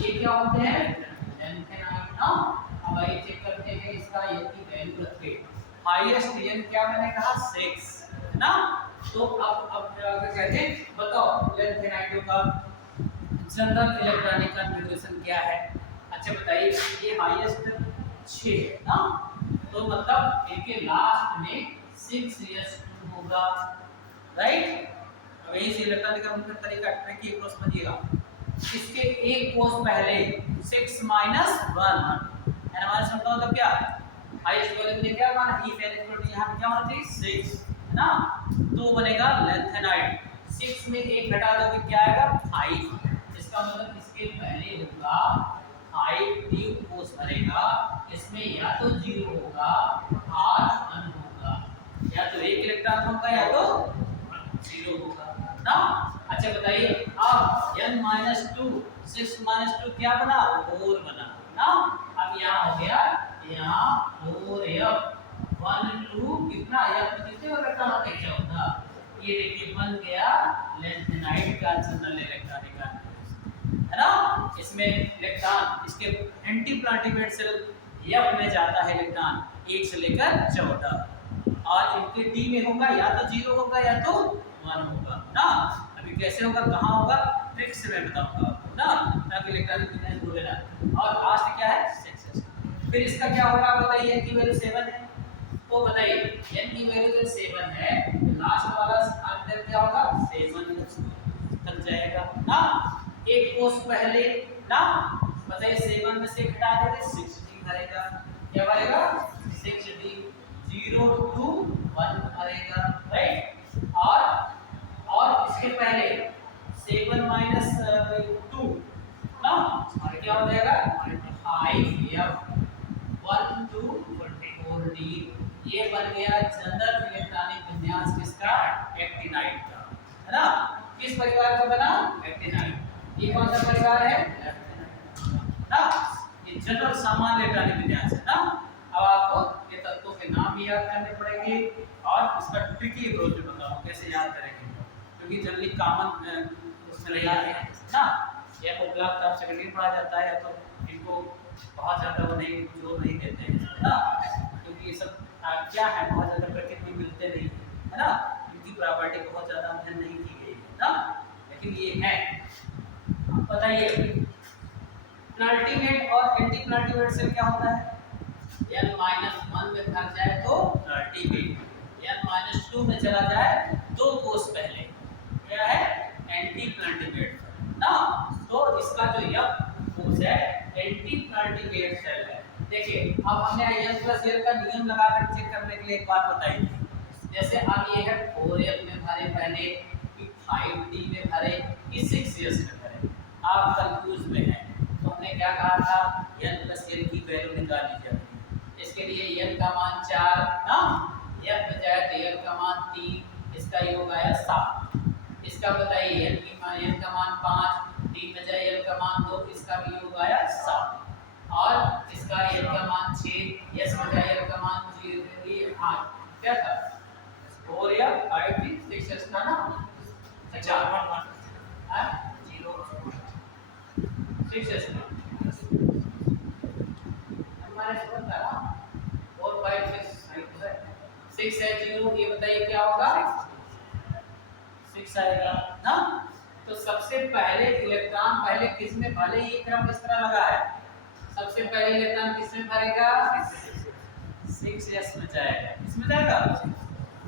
ये क्या होते हैं? लेंथ ना। अब आइए चेक करते हैं इसका n की वैल्यू रखते हैं। हाईएस्ट n क्या मैंने कहा 6 है ना। तो अब कहते हैं बताओ लेंथ एनाइडो का जनरल इलेक्ट्रॉनिक कन्फिगरेशन क्या है? अच्छा बताइए, ये हाईएस्ट 6 है ना, तो मतलब इनके लास्ट में 6s2 होगा, राइट। अब यही से इलेक्ट्रॉनिक कन्फिगरेशन तरीका ट्रिकी अप्रोच समझिएगा। इसके एक कोस पहले 6 - 1 एंड हमारे समझो तो क्या हाईएस्ट वैल्यू ने क्या माना ई वैल्यू यहां पे क्या होना चाहिए 6 है ना, तो बनेगा लेंथेनाइड। 6 में 1 घटा दोगे क्या आएगा 5। इसका मतलब इसके पहले होगा 5 ट्यूब कोस भरेगा, इसमें या तो 0 होगा और 1 होगा, या तो एक इलेक्ट्रॉन होगा या तो 0 होगा ना। अच्छा बताइए अब n-2 6 - 2 क्या बना 4 बना ना। अब यहाँ हो गया यहाँ 4f 1 2 कितना f कितने इलेक्ट्रॉन होते हैं 14। ये देखिए बन गया लेंथेनाइड का जनरल इलेक्ट्रॉनिक है ना। इसमें इलेक्ट्रॉन इसके एंटी प्लाटिमेट सेल f में जाता है इलेक्ट्रॉन 1 से लेकर 14 और इनके d में होगा या तो 0 होगा या तो 1 होगा ना। अभी कैसे होगा कहाँ होगा ट्रिक से मैं बताऊंगा आपको ना, ताकि इलेक्ट्रॉनिक डिफरेंस हो लेना। और लास्ट क्या है 6s। फिर इसका क्या होगा बताइए, n की वैल्यू 7 है, तो बताइए n की वैल्यू जब 7 है तो लास्ट वाला अंदर क्या होगा 7 तक जाएगा ना। एक कोस पहले ना बताइए 7 में से घटा दोगे 6d भरेगा, क्या भरेगा 6d 0 to 1 भरेगा, राइट। और इसके पहले 7 - 2 ना क्या हो जाएगा 5f 1 to 4d। ये बन गया जनरल इलेक्ट्रॉनिक विन्यास किसका एक्टिनाइड का है ना। किस परिवार का बना एक्टिनाइड। ये कौन सा परिवार है ना, ये जनरल सामान्य इलेक्ट्रॉनिक विन्यास है ना। अब आपको ये तत्वों के नाम भी याद करने पड़ेंगे और इसका ट्रिकी अप्रोच बताऊं कैसे याद करेंगे, क्योंकि जनरली कॉमन उसमें नहीं आते हैं ना। ये उपलब्ध तब सेकेंडरी पढ़ा जाता है तो इनको बहुत ज़्यादा वो नहीं जोर नहीं देते हैं ना, क्योंकि ये सब क्या है बहुत ज़्यादा प्रैक्टिस में मिलते नहीं है ना, इनकी प्रॉपर्टी बहुत ज़्यादा अध्ययन नहीं की गई है ना, लेकिन ये है। बताइए प्लाटिमेट और एंटी प्लाटिमेट से क्या होता है, n-1 में भर जाए तो प्लाटिमेट, n-2 में चला जाए 2 कोस पहले क्या है एंटी प्लाटिमेट ना। तो इसका जो यह कोस है एंटी प्लाटिमेट सेल है। देखिए अब हमने n+l का नियम लगाकर चेक करने के लिए एक बात बताई थी। जैसे अब ये है 4l में भरे पहले कि 5d में भरे कि 6s में भरे, आप कंफ्यूज में हैं तो हमने क्या कहा था n+l की वैल्यू निकाल लीजिए। इसके लिए n का मान 4 ना, f में जाए तो l का मान 3, इसका योग आया 7। इसका बताइए n का मान 5, d में जाए l का मान 2, इसका भी योग आया 7। और इसका l का मान 6, s में जाए l का मान 0 8 क्या था 4 या 5 भी 6s था ना। अच्छा 0 6s हमारे स्कोर था 4 5 6 है 0, ये बताइए क्या होगा 6 आएगा ना। तो सबसे पहले इलेक्ट्रॉन पहले किस में भले ये क्रम इस तरह लगा है, सबसे पहले इलेक्ट्रॉन किस में भरेगा 6s में जाएगा, इसमें जाएगा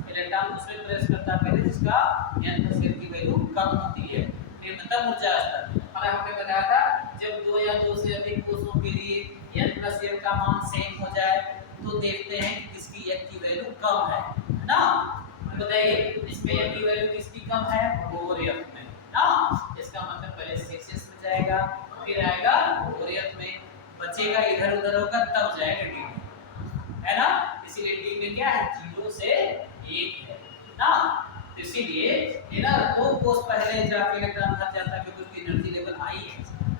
इलेक्ट्रॉन उसमें प्रेस करता है पहले जिसका n+l की वैल्यू कम होती है, निम्नतम ऊर्जा स्तर। और हमने बताया था जब 2 या 2 से अधिक कोषों के लिए n+l का मान सेम हो जाए तो देखते हैं कि किसकी n की वैल्यू कम है ना। बताइए इसमें n की वैल्यू किसकी कम है 4f में ना, इसका मतलब पहले 6s में जाएगा फिर आएगा 4f में, बचेगा इधर उधर होगा तब जाएगा d में है ना। इसीलिए d में क्या है 0 से 1 है ना। इसीलिए ये ना दो कोष पहले जाके इलेक्ट्रॉन फंस जाता है क्योंकि उसकी एनर्जी लेवल हाई है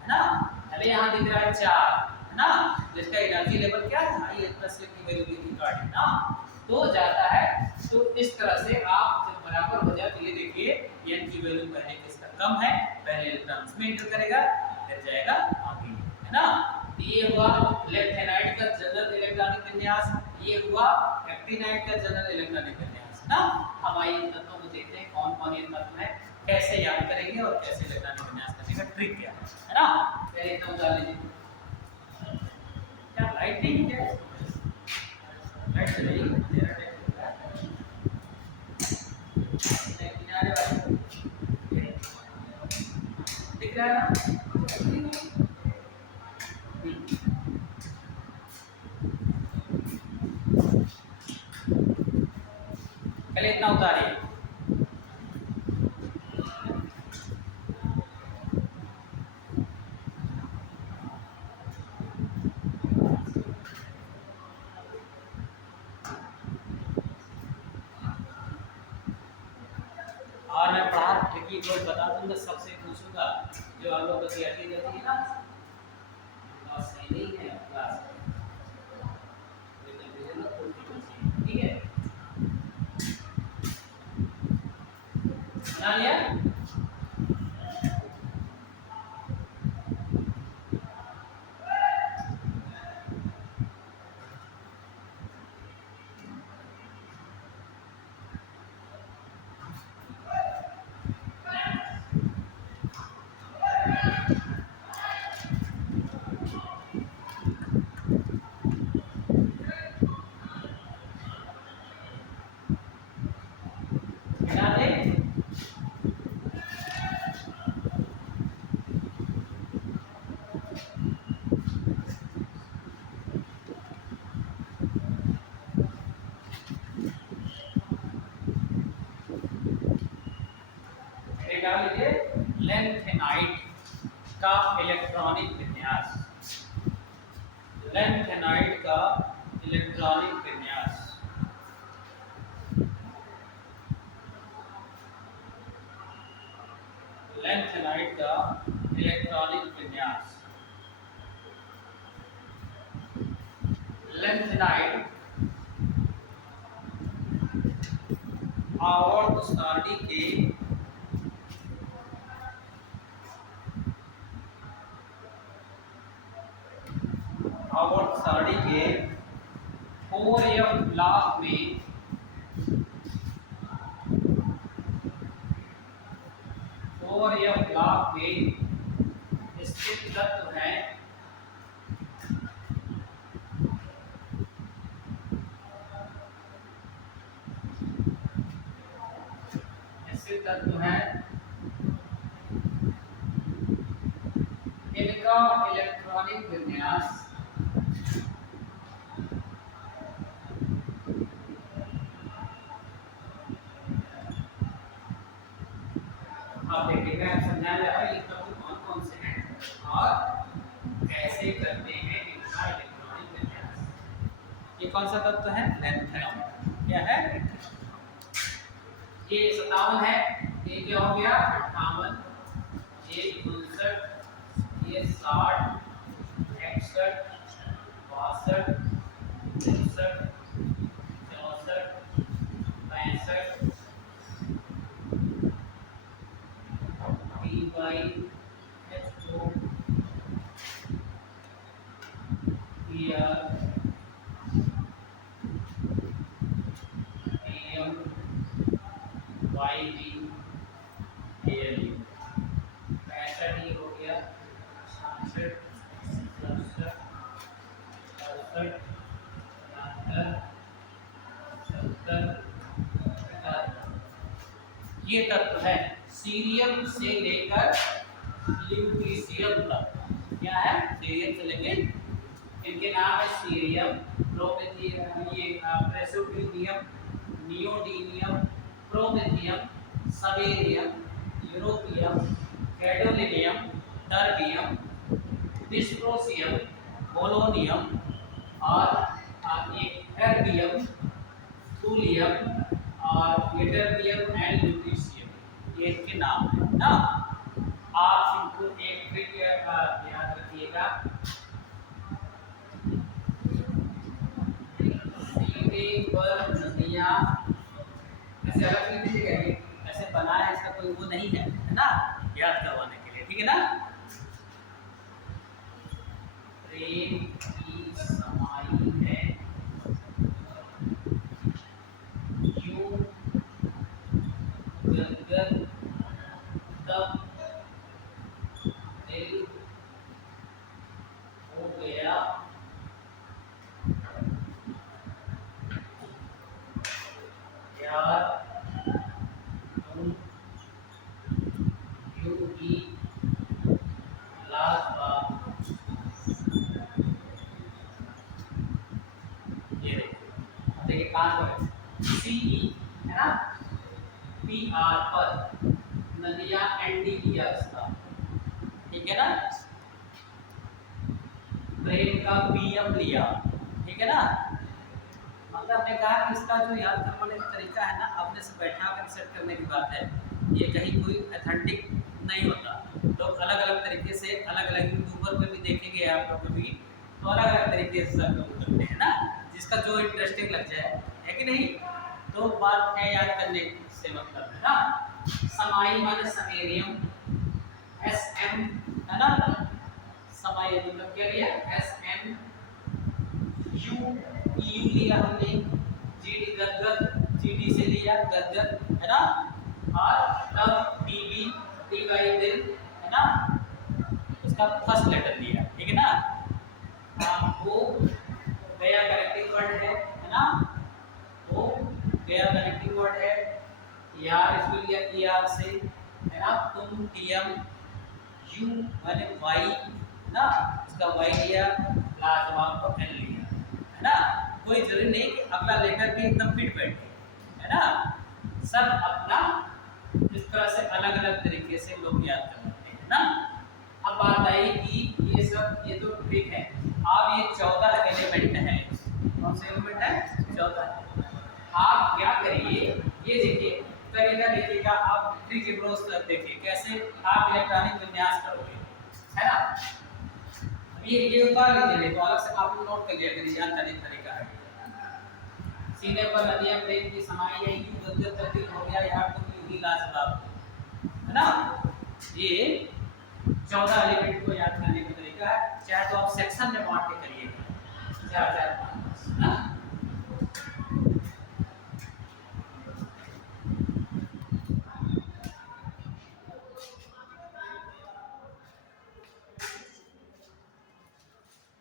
ना। पहले यहाँ दिख रहा है 4 है ना, जिसका एनर्जी लेवल क्या है हाई है, प्लस की वैल्यू की रिकॉर्ड है ना, तो जाता है। तो इस तरह से आप जब बराबर हो जाए तो ये देखिए n की वैल्यू पहले किसका कम है, पहले इलेक्ट्रॉन उसमें एंटर करेगा फिर जाएगा आगे, है ना। ये हुआ लेफ्ट हैंड का जनरल इलेक्ट्रॉनिक विन्यास, ये हुआ एक्टिनाइड का जनरल इलेक्ट्रॉनिक विन्यास ना। हम आइए इन तत्वों को देखते हैं कौन कौन ये तत्व है, कैसे याद करेंगे और कैसे इलेक्ट्रॉनिक विन्यास करने का ट्रिक क्या है ना। पहले एक उदाहरण लीजिए, क्या लाइट नहीं है, लाइट चली मेरा किनारे वाले दिख रहा है ना। पहले इतना उतारिए, और मैं पढ़ा ट्रिकी कोड बता दूंगा, सबसे पूछूंगा जो आप लोगों को तैयारी रहती है ना, और सही नहीं है क्लास ठीक है, बना लिया। लैंथेनाइट का इलेक्ट्रॉनिक विन्यास, लैंथेनाइट का इलेक्ट्रॉनिक विन्यास, लैंथेनाइट का इलेक्ट्रॉनिक विन्यास। लैंथेनाइट आवर्त सारणी के आवर्त सारणी के 4f ब्लॉक में 4f ब्लॉक में स्थित तत्व है इनका इलेक्ट्रॉनिक विन्यास आप देखिएगा, समझाया जा रहा है ये तत्व कौन कौन से हैं और कैसे करते हैं इनका इलेक्ट्रॉनिक विन्यास। ये कौन सा तत्व है, लैंथेनाइट। क्या है, ये 57 है, ये क्या हो गया 58, ये 59, ये 60, 61, 62, 63, 64, 65, H2 PR AM YB ALU 65 ही हो गया, 66, 67, 68, 69, 70, ये तत्व है सीरियम से लेकर ल्यूटीशियम तक। क्या है, सीरियम से लेकर, इनके नाम है सीरियम, प्रोमेथियम, ये praseodymium, neodymium, promethium, samarium, europium, gadolinium, terbium, dysprosium, polonium और एक एर्बियम, थूलियम और लिटरबियम एंड ल्यूटीशियम, ये इनके नाम है ना। आप इनको एक ट्रिक याद रखिएगा, सीधे पर नदियाँ ऐसे अलग नहीं दीजिएगा, ऐसे बना है, इसका कोई वो नहीं है ना, याद करवाने के लिए, ठीक है ना। प्रेम की समाई है यूं गदगद तब दिल हो गया यार तुम यूं ही लाजवाब। ये देखिए कहाँ पर सीई है ना, पी आर पर नदिया एंडी किया इसका, ठीक है ना। प्रेम का पीएम लिया, ठीक है ना। मतलब हमने कहा कि इसका जो याद करने का तरीका है ना, अपने से बैठा कर सेट करने की बात है, ये कहीं कोई ऑथेंटिक नहीं होता। लोग अलग अलग तरीके से, अलग अलग यूट्यूबर पे भी देखेंगे आप लोग कभी, तो अलग अलग तरीके से सब लोग करते हैं ना, जिसका जो इंटरेस्टिंग लग जाए, है कि नहीं। तो बात है याद करने से मतलब है ना। समाई माने समेरियम, एस एम है ना, समाई मतलब क्या लिया, एस एम यू, यू लिया हमने, जीडी गदगद, जीडी से लिया गदगद है ना, और तब टीबी, टी बाई दिल है ना, इसका फर्स्ट लेटर लिया, ठीक है ना। वो गया कनेक्टिंग वर्ड है ना, वो गया कनेक्टिंग वर्ड है, यार इसको लिया यार से है ना, तुम टीएम, यू माने वाई ना, इसका वाई लिया, लाजवाब को एन लिया है ना। कोई जरूरी नहीं कि अगला लेटर भी एकदम फिट बैठे, है ना। सब अपना इस तरह से अलग अलग तरीके से लोग याद करते हैं ना। अब बात आई कि ये सब, ये तो ट्रिक है। अब ये 14 एलिमेंट है, कौन से एलिमेंट है, 14। आप क्या करिए, ये देखिए तरीका देखिएगा, आप ट्रिक अप्रोच देखिए कैसे आप इलेक्ट्रॉनिक विन्यास करोगे, है ना। ये उतार लीजिए, तो अलग से आप लोग नोट कर लिया करिए, जानकारी तरीका है। सीने पर नदियां प्रेम की समाई है, यूं गदगद तब्दील हो गया यार तुम यूं ही लाजवाब, है ना। ये 14 एलिमेंट को याद करने का तरीका है, चाहे तो आप सेक्शन में बांट के करिएगा, 4-4 है ना।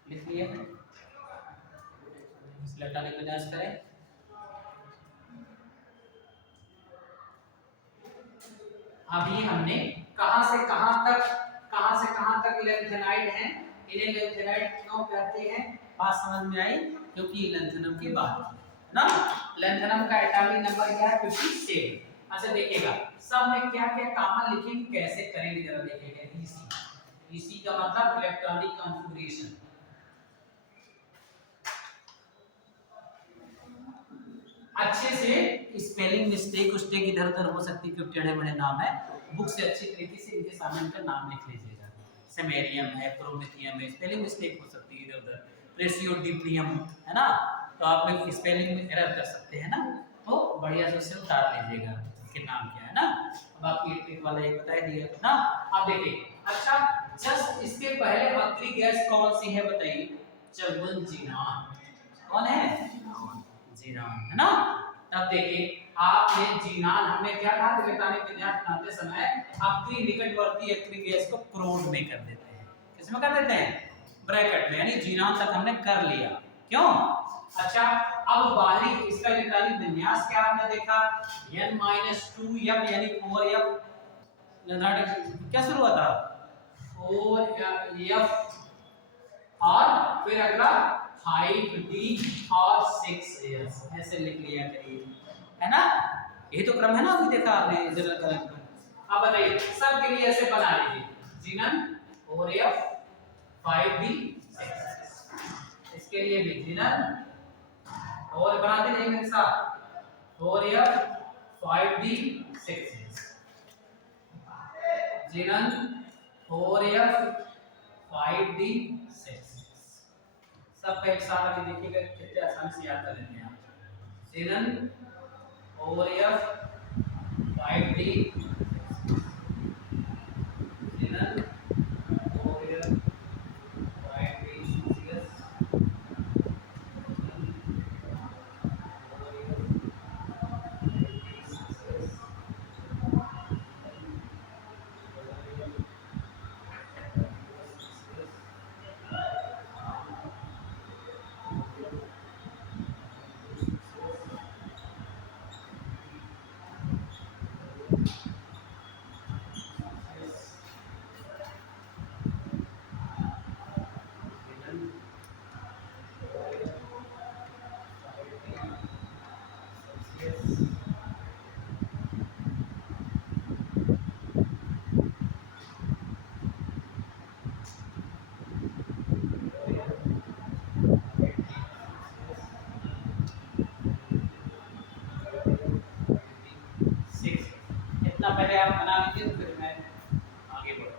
लिख लिया, इलेक्ट्रॉनिक विन्यास करें। अभी हमने कहां से कहां तक लेंथेनाइड हैं, इन्हें लेंथेनाइड क्यों कहते हैं, बात समझ में आई, क्योंकि लेंथेनम की बात है ना। लेंथेनम का एटॉमिक नंबर क्या है, 57। अच्छा देखिएगा सब में क्या क्या कॉमन लिखेंगे, कैसे करेंगे जरा देखिएगा। ईसी, ईसी का मतलब इलेक्ट्रॉनिक कॉन्फ़िगरेशन। अच्छे से स्पेलिंग मिस्टेक उस्टेक इधर उधर हो सकती है क्योंकि टेढ़े बड़े नाम है, बुक से अच्छी तरीके से इनके सामने इनका नाम लिख लीजिएगा। सेमेरियम है, प्रोमेथियम है, स्पेलिंग मिस्टेक हो सकती है इधर उधर, प्रेसियोडिपियम है ना, तो आप लोग स्पेलिंग में एरर कर सकते हैं ना, तो बढ़िया से उसे उतार लीजिएगा कि नाम क्या है ना। अब आपकी ट्रिक वाला ये बता दिया ना। अब देखिए, अच्छा जस्ट इसके पहले आखिरी गैस कौन सी है बताइए, चलवन जीनान, कौन है, जीनान है ना। तब देखिए आपने जीनान, हमने क्या कहा इलेक्ट्रॉनिक विन्यास बनाते समय आखिरी निकटवर्ती आखिरी गैस को क्रोड में कर देते हैं, किसमें कर देते हैं, ब्रैकेट में, यानी जीनान तक हमने कर लिया, क्यों। अच्छा अब बाहरी इसका इलेक्ट्रॉनिक विन्यास क्या आपने देखा, n-2f यानी 4f, क्या शुरू हुआ था 4f, और फिर अगला 5d और 6s, ऐसे लिख लिया करिए, है ना। यही तो क्रम है ना, अभी देखा आपने जनरल करंट में। अब बताइए सब के लिए ऐसे बना लीजिए, जीनन 4f 5d 6s, इसके लिए भी जीनन और बनाते जाइए मेरे साथ 4f 5d 6s Xenon 4f 5d 6s सबका एक साथ अभी देखिएगा कितने आसान से याद कर लेते हैं आप। Xenon 4f 5d Xenon 4f 5d 6s इतना पहले आप बना लीजिए तो फिर मैं आगे बढ़ूँ।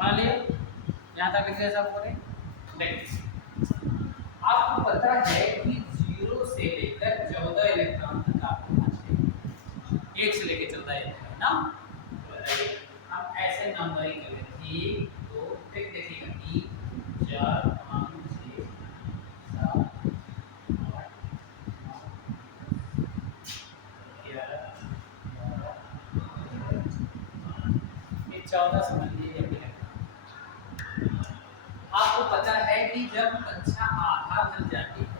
मान लिए यहाँ तक लिख सब करें। नेक्स्ट आपको पता है कि 0 से लेकर 14 इलेक्ट्रॉन तक आपको चाहिए। 1 से लेकर 14 इलेक्ट्रॉन ना, हम ऐसे नंबरिंग करें 1 2 फिर देखिएगा 3 4 5 6 7 8 9 10 11 ये 14 समझ लीजिए। आपको पता है कि जब कक्षा आधा भर जाती है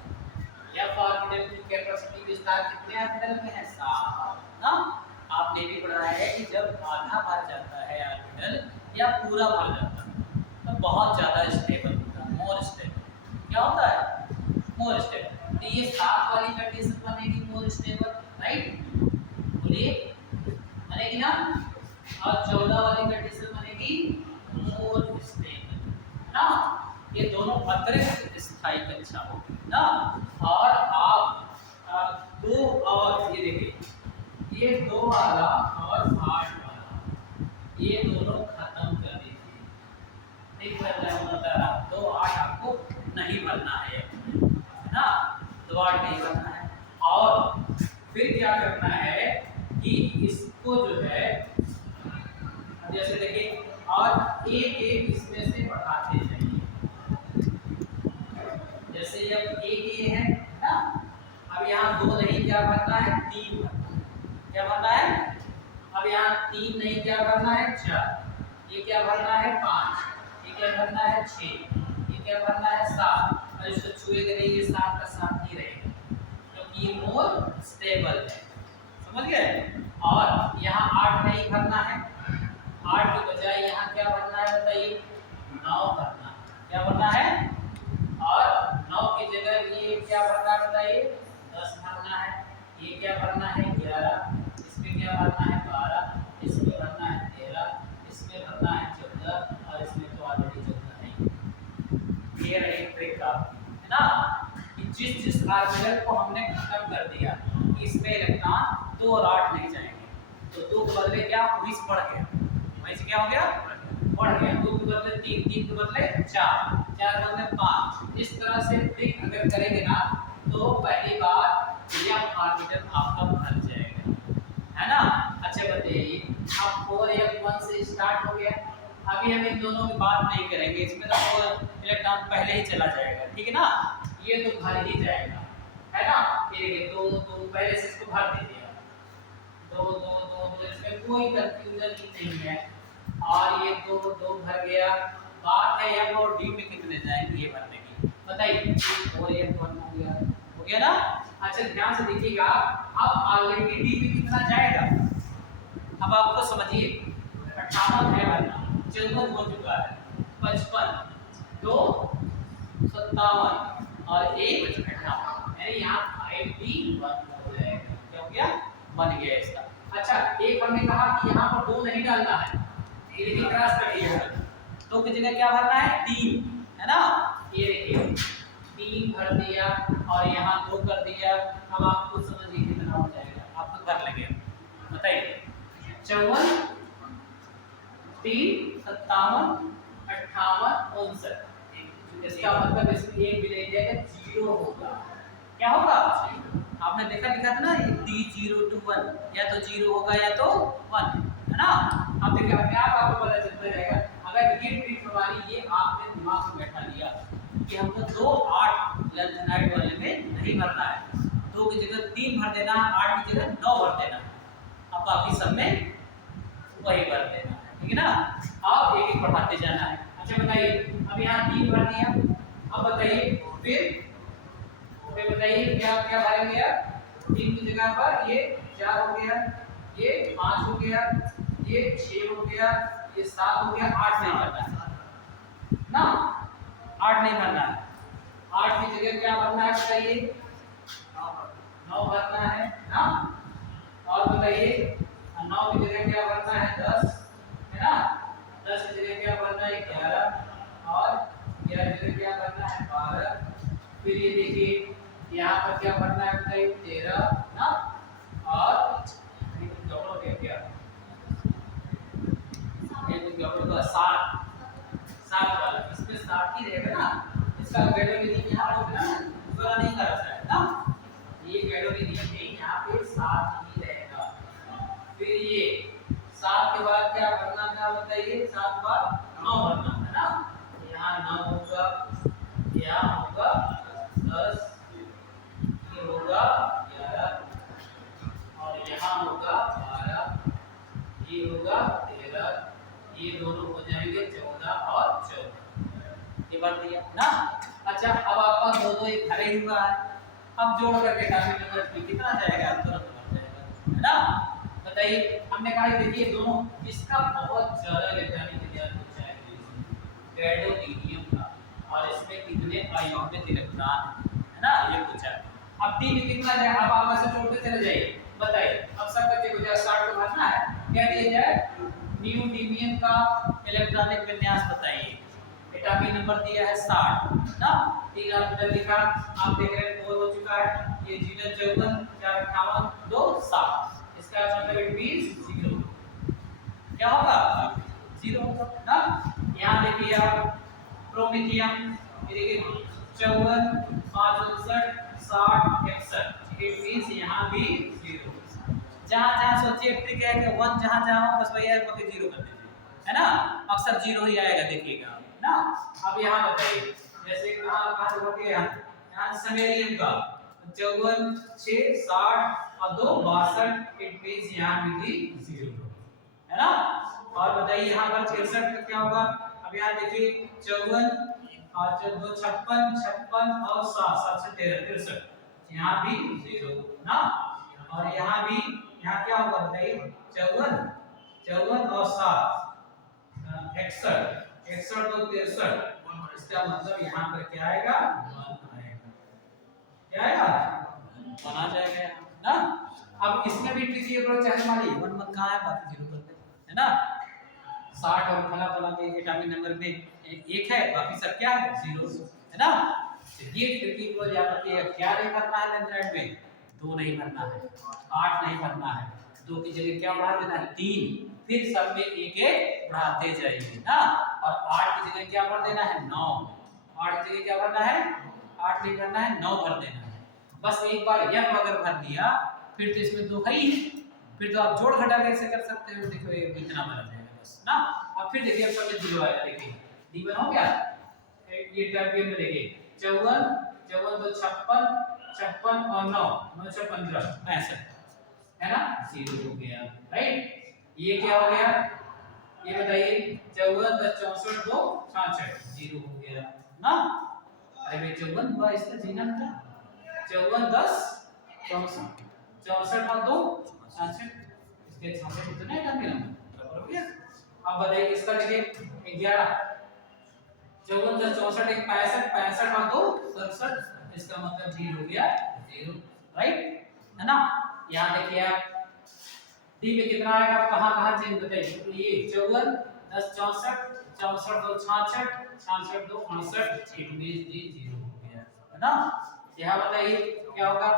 या ऑर्बिटल की कैपेसिटी विस्तार कितने ऑर्बिटल में है 7 ना। आपने भी पढ़ा है कि जब आधा भर जाता है ऑर्बिटल या पूरा भर जाता है तो बहुत ज़्यादा स्टेबल होता है, मोर स्टेबल। क्या होता है? More stable. तो ये 7 वाली कंडीशन बनेगी मोर स्टेबल, राइट? बोलिए बनेगी ना। और 14 वाली कंडीशन बनेगी मोर स्टेबल ना। ये दोनों अतिरिक्त स्थायी कक्षा होगी ना। और आप 2 और ये देखिए ये 2 वाला और 8 वाला ये दोनों खत्म कर दीजिए। नहीं भरना है बता रहा 2 8 आपको नहीं भरना है ना, 2 8 नहीं भरना है। और फिर क्या करना है कि इसको जो है जैसे देखिए और एक इसमें से बढ़ाते जाइए। जैसे अब एक है ना, अब यहाँ 2 नहीं क्या भरना है 3 भरना है। क्या भरना है? अब यहाँ 3 नहीं क्या भरना है 4, ये क्या भरना है 5, ये क्या भरना है 6, ये क्या भरना है 7। और इसको छुएगा नहीं, ये 7 का 7 ही रहेगा क्योंकि ये मोर स्टेबल है। समझ गए? और यहाँ 8 नहीं भरना है, 8 के बजाय यहाँ क्या भरना है बताइए 9 भरना है। क्या भरना है? और 9 की जगह ये क्या भरना है बताइए 10 भरना है। ये क्या भरना है 11, इसमें क्या भरना है 12, इसमें भरना है 13, इसमें भरना है 14 और इसमें तो ऑलरेडी 14 है। ये रही ट्रिक आपकी, है ना, कि जिस ऑर्बिटल को हमने खत्म कर दिया इसमें इलेक्ट्रॉन 2 और 8 नहीं जाएंगे तो 2 के बदले क्या 19 बढ़ गया। वहीं से क्या हो गया बढ़ गया। 2 के बदले 3, 3 के बदले 4, 4 बंदे 5। इस तरह से ट्रिक अगर करेंगे ना तो पहली बार यह ऑर्बिटल आपका भर जाएगा, है ना। अच्छा बताइए, अब 4f1 से स्टार्ट हो गया। अभी हम इन दोनों की बात नहीं करेंगे, इसमें तो 4 इलेक्ट्रॉन पहले ही चला जाएगा, ठीक है ना। ये तो भर ही जाएगा, है ना। ये देखिए 2 2 पहले से इसको भर दीजिए, 2 2 2 2, इसमें कोई कंफ्यूजन नहीं है। और ये 2 2 भर गया। बात है एफ और डी में कितने जाएंगे ये भरने की, बताइए। और ये 1 हो गया ना। अच्छा ध्यान से देखिएगा, अब ऑलरेडी डी में कितना जाएगा, अब आपको समझिए। 58 है भरना, 54 हो चुका है, 55 2 57 और 1 58, यानी यहाँ 5D1 हो जाएगा। क्या हो गया, बन गया इसका। अच्छा एक हमने कहा कि यहाँ पर 2 नहीं डालना है, ये क्रॉस कर दिया है, तो की जगह क्या भरना है 3, है ना। ये देखिए 3 भर दिया और यहाँ 2 कर दिया। अब आपको समझिए कितना हो जाएगा, आप तो कर लेंगे, बताइए। 54 3 57 58 59, इसका मतलब इसमें एक भी नहीं जाएगा, 0 होगा। क्या होगा, आपने देखा लिखा था ना D0 to 1, या तो 0 होगा या तो 1, है ना। अब देखिए अपने आप आपको पता चलता रहेगा। अगर ये ट्रिक हमारी ये आपने दिमाग में बैठा लिया कि हमको 2 8 लेंथेनाइड वाले में नहीं भरना है, 2 की जगह 3 भर देना, 8 की जगह 9 भर देना, अब बाकी सब में वही भर देना, ठीक है ना। अब एक एक बढ़ाते जाना है। अच्छा बताइए, अब यहाँ 3 भर दिया, अब बताइए फिर बताइए क्या क्या भरेंगे। 3 की जगह पर ये 4 हो गया, ये 5 हो गया, ये 6 हो गया, ये 7 हो गया, 8 नहीं भरना है ना, 8 नहीं भरना है। 8 की जगह क्या भरना है बताइए, 9 भरना है ना। और बताइए 9 की जगह क्या भरना है 10, है ना। 10 की जगह क्या भरना है 11, और 11 की जगह क्या भरना है 12। फिर ये देखिए यहाँ पर क्या भरना है बताइए 13 ना, और क्या ये तो गड़बड़ का 7 वाला, इसमें 7 ही रहेगा ना। इसका गैडोलिनियम यहाँ पे ना पूरा नहीं कर सकता है ना, ये गैडोलिनियम नहीं, यहाँ पे 7 ही रहेगा। फिर ये 7 के बाद क्या भरना था बताइए, 7 के बाद 9 भरना है ना। यहाँ 9 होगा, यहाँ होगा 10, ये होगा 11, और यहाँ होगा 12, ये होगा 13, ये दोनों हो जाएंगे 14 और 14, ये बन दिया ना। अच्छा अब आपका 2 2 एक भरे हुआ है, अब जोड़ करके डालेंगे नंबर कितना जाएगा, तुरंत बन जाएगा, है ना। बताइए हमने कहा देखिए दोनों इसका बहुत ज्यादा इलेक्ट्रॉनिक एनर्जी चाहिए, गैडोलिनियम का, और इसमें कितने आयोनिक इलेक्ट्रॉन है ना, ये पूछा। अब टी में कितना जाए, अब आप ऐसे जोड़ते चले जाइए, बताइए। अब सब बच्चे को जरा स्टार्ट को भरना है, क्या दिया जाए न्यूडीमियम का इलेक्ट्रॉनिक विन्यास बताइए। एटॉमिक नंबर दिया है 60 ना, 3 ऑर्बिटल लिखा, आप देख रहे हैं 4 हो चुका है, ये 0 54 4 58 2 7, इसका मतलब इट मींस 0, क्या होगा 0 होगा ना। यहाँ देखिए आप प्रोमेथियम, ये देखिए 54 5 59 60 61, इट मींस यहाँ भी 0। जहाँ जहाँ सोचिए ट्रिक है कि 1 जहाँ जहाँ हो बस भैया बाकी 0 कर दीजिए, है ना, अक्सर 0 ही आएगा देखिएगा ना। अब यहाँ बताइए जैसे कहाँ कहाँ से होके यहाँ समेरियम का 54 6 60 और 2 62, इट मींस यहाँ भी 0, है ना। और बताइए यहाँ पर 63 का क्या होगा, अब यहाँ देखिए 54 और 2 56 56 और 7 7 से 13 63, यहाँ भी 0 ना। और यहाँ भी, यहाँ क्या होगा बताइए 54 54 और 7 61 61 तो 63, इसका मतलब यहाँ पर क्या आएगा 1 आएगा, क्या आएगा 1 आ जाएगा ना। अब इसमें भी किसी अप्रोच है हमारी 1 मत कहाँ है, बाकी 0 कर दे, है ना। 60 और फला फला के एटॉमिक नंबर में एक है, बाकी सब क्या है 0, है ना। ये ट्रिकी अप्रोच यहाँ पर क्या नहीं करना है लेंथेनाइड में, 2 नहीं भरना है, 8 नहीं भरना है, 2 की जगह क्या बढ़ा देना है 3, फिर सब में एक एक बढ़ाते जाइए ना। और 8 की जगह क्या भर देना है 9, 8 की जगह क्या भरना है, 8 नहीं भरना है, 9 भर देना है। बस एक बार f अगर भर दिया फिर तो इसमें 2 है ही, फिर तो आप जोड़ घटा कैसे कर सकते हो। देखो ये इतना भर जाएगा बस ना। अब फिर देखिए अब सब 0 आएगा। देखिए d1 हो गया, ये टर्म में देखिए 54 54 तो 56 56 और 9 9 6 15 65 है ना, 0 हो गया राइट। ये क्या हो गया, ये बताइए 54 10 64 2 66 0 हो गया ना। अरे भाई 54 हुआ, इसका जीना था 54 10 64 64 और 2 66, इसके 66 कितने है टर्म नंबर बराबर हो गया। अब बताइए इसका देखिए 11 54 10 64 एक 65 65 और 2 67, इसका मतलब 0 हो गया 0 राइट है ना। यहाँ देखिए आप डी में कितना आएगा, कहां चेंज बताइए। तो ये 54 10 64 64 2 66 66 2 68 इट मींस डी 0 हो गया है ना। यहां बताइए क्या होगा,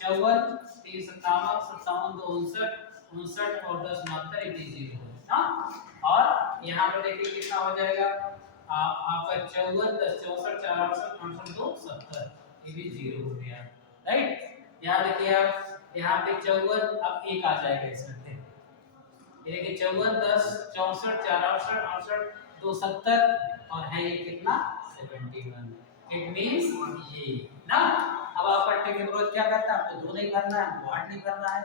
54 3 57 57 2 59 59 और 10 69 इट इज 0 ना। और यहां पर देखिए कितना हो जाएगा आपका 54 10 64 4 68 2 70 ये भी 0 हो गया राइट। यहां देखिए आप यहाँ पे 54 अब 1 आ जाएगा इसमें, ये देखिए 54 10 64 4 68 68 2 70 और है ये कितना 71, इट मींस ये ना। अब आपका ट्रिग्नोमेट्री क्या कहता है, आपको 2 नहीं भरना है, आपको 8 नहीं भरना है,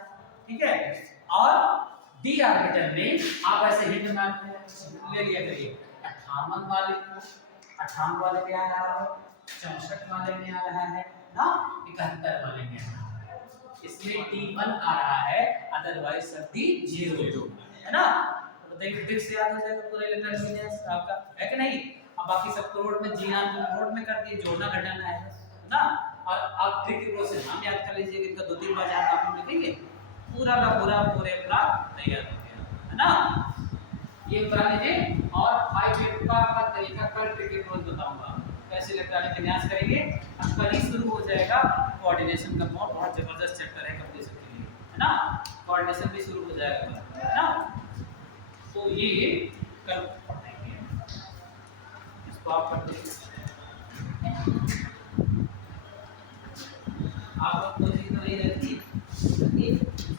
ठीक है। और डी ऑर्बिटल में आप ऐसे हिंट ले लिया करिए 58 वाले को 58 वाले में आ रहा है, 64 वाले में आ रहा है ना, 71 वाले में आ रहा है, इसमें D1 आ रहा है, अदरवाइज सब D 0 है ना। तो देखिए फिर से याद हो जाएगा पूरे लेटर मीनिंग्स आपका है कि नहीं। अब बाकी सब कोड में जीना कोड में कर दिए, जोड़ना घटाना है ना। और आप ट्रिक की प्रोसेस नाम याद कर लीजिए, इनका 2-3 बार याद आप लिखेंगे पूरा का पूरा पूरे पूरा तैयार हो गया है ना। ये बता लीजिए। और 5 मिनट का तरीका कल ट्रिक की प्रोसेस बताऊंगा कैसे इलेक्ट्रॉनिक विन्यास करेंगे। अब कल ही शुरू हो जाएगा कोऑर्डिनेशन का बहुत जबरदस्त चैप्टर है कंप्लीशन के लिए है ना, कोऑर्डिनेशन भी शुरू हो जाएगा है ना। तो ये कल पढ़ेंगे, इसको आप कर दीजिए।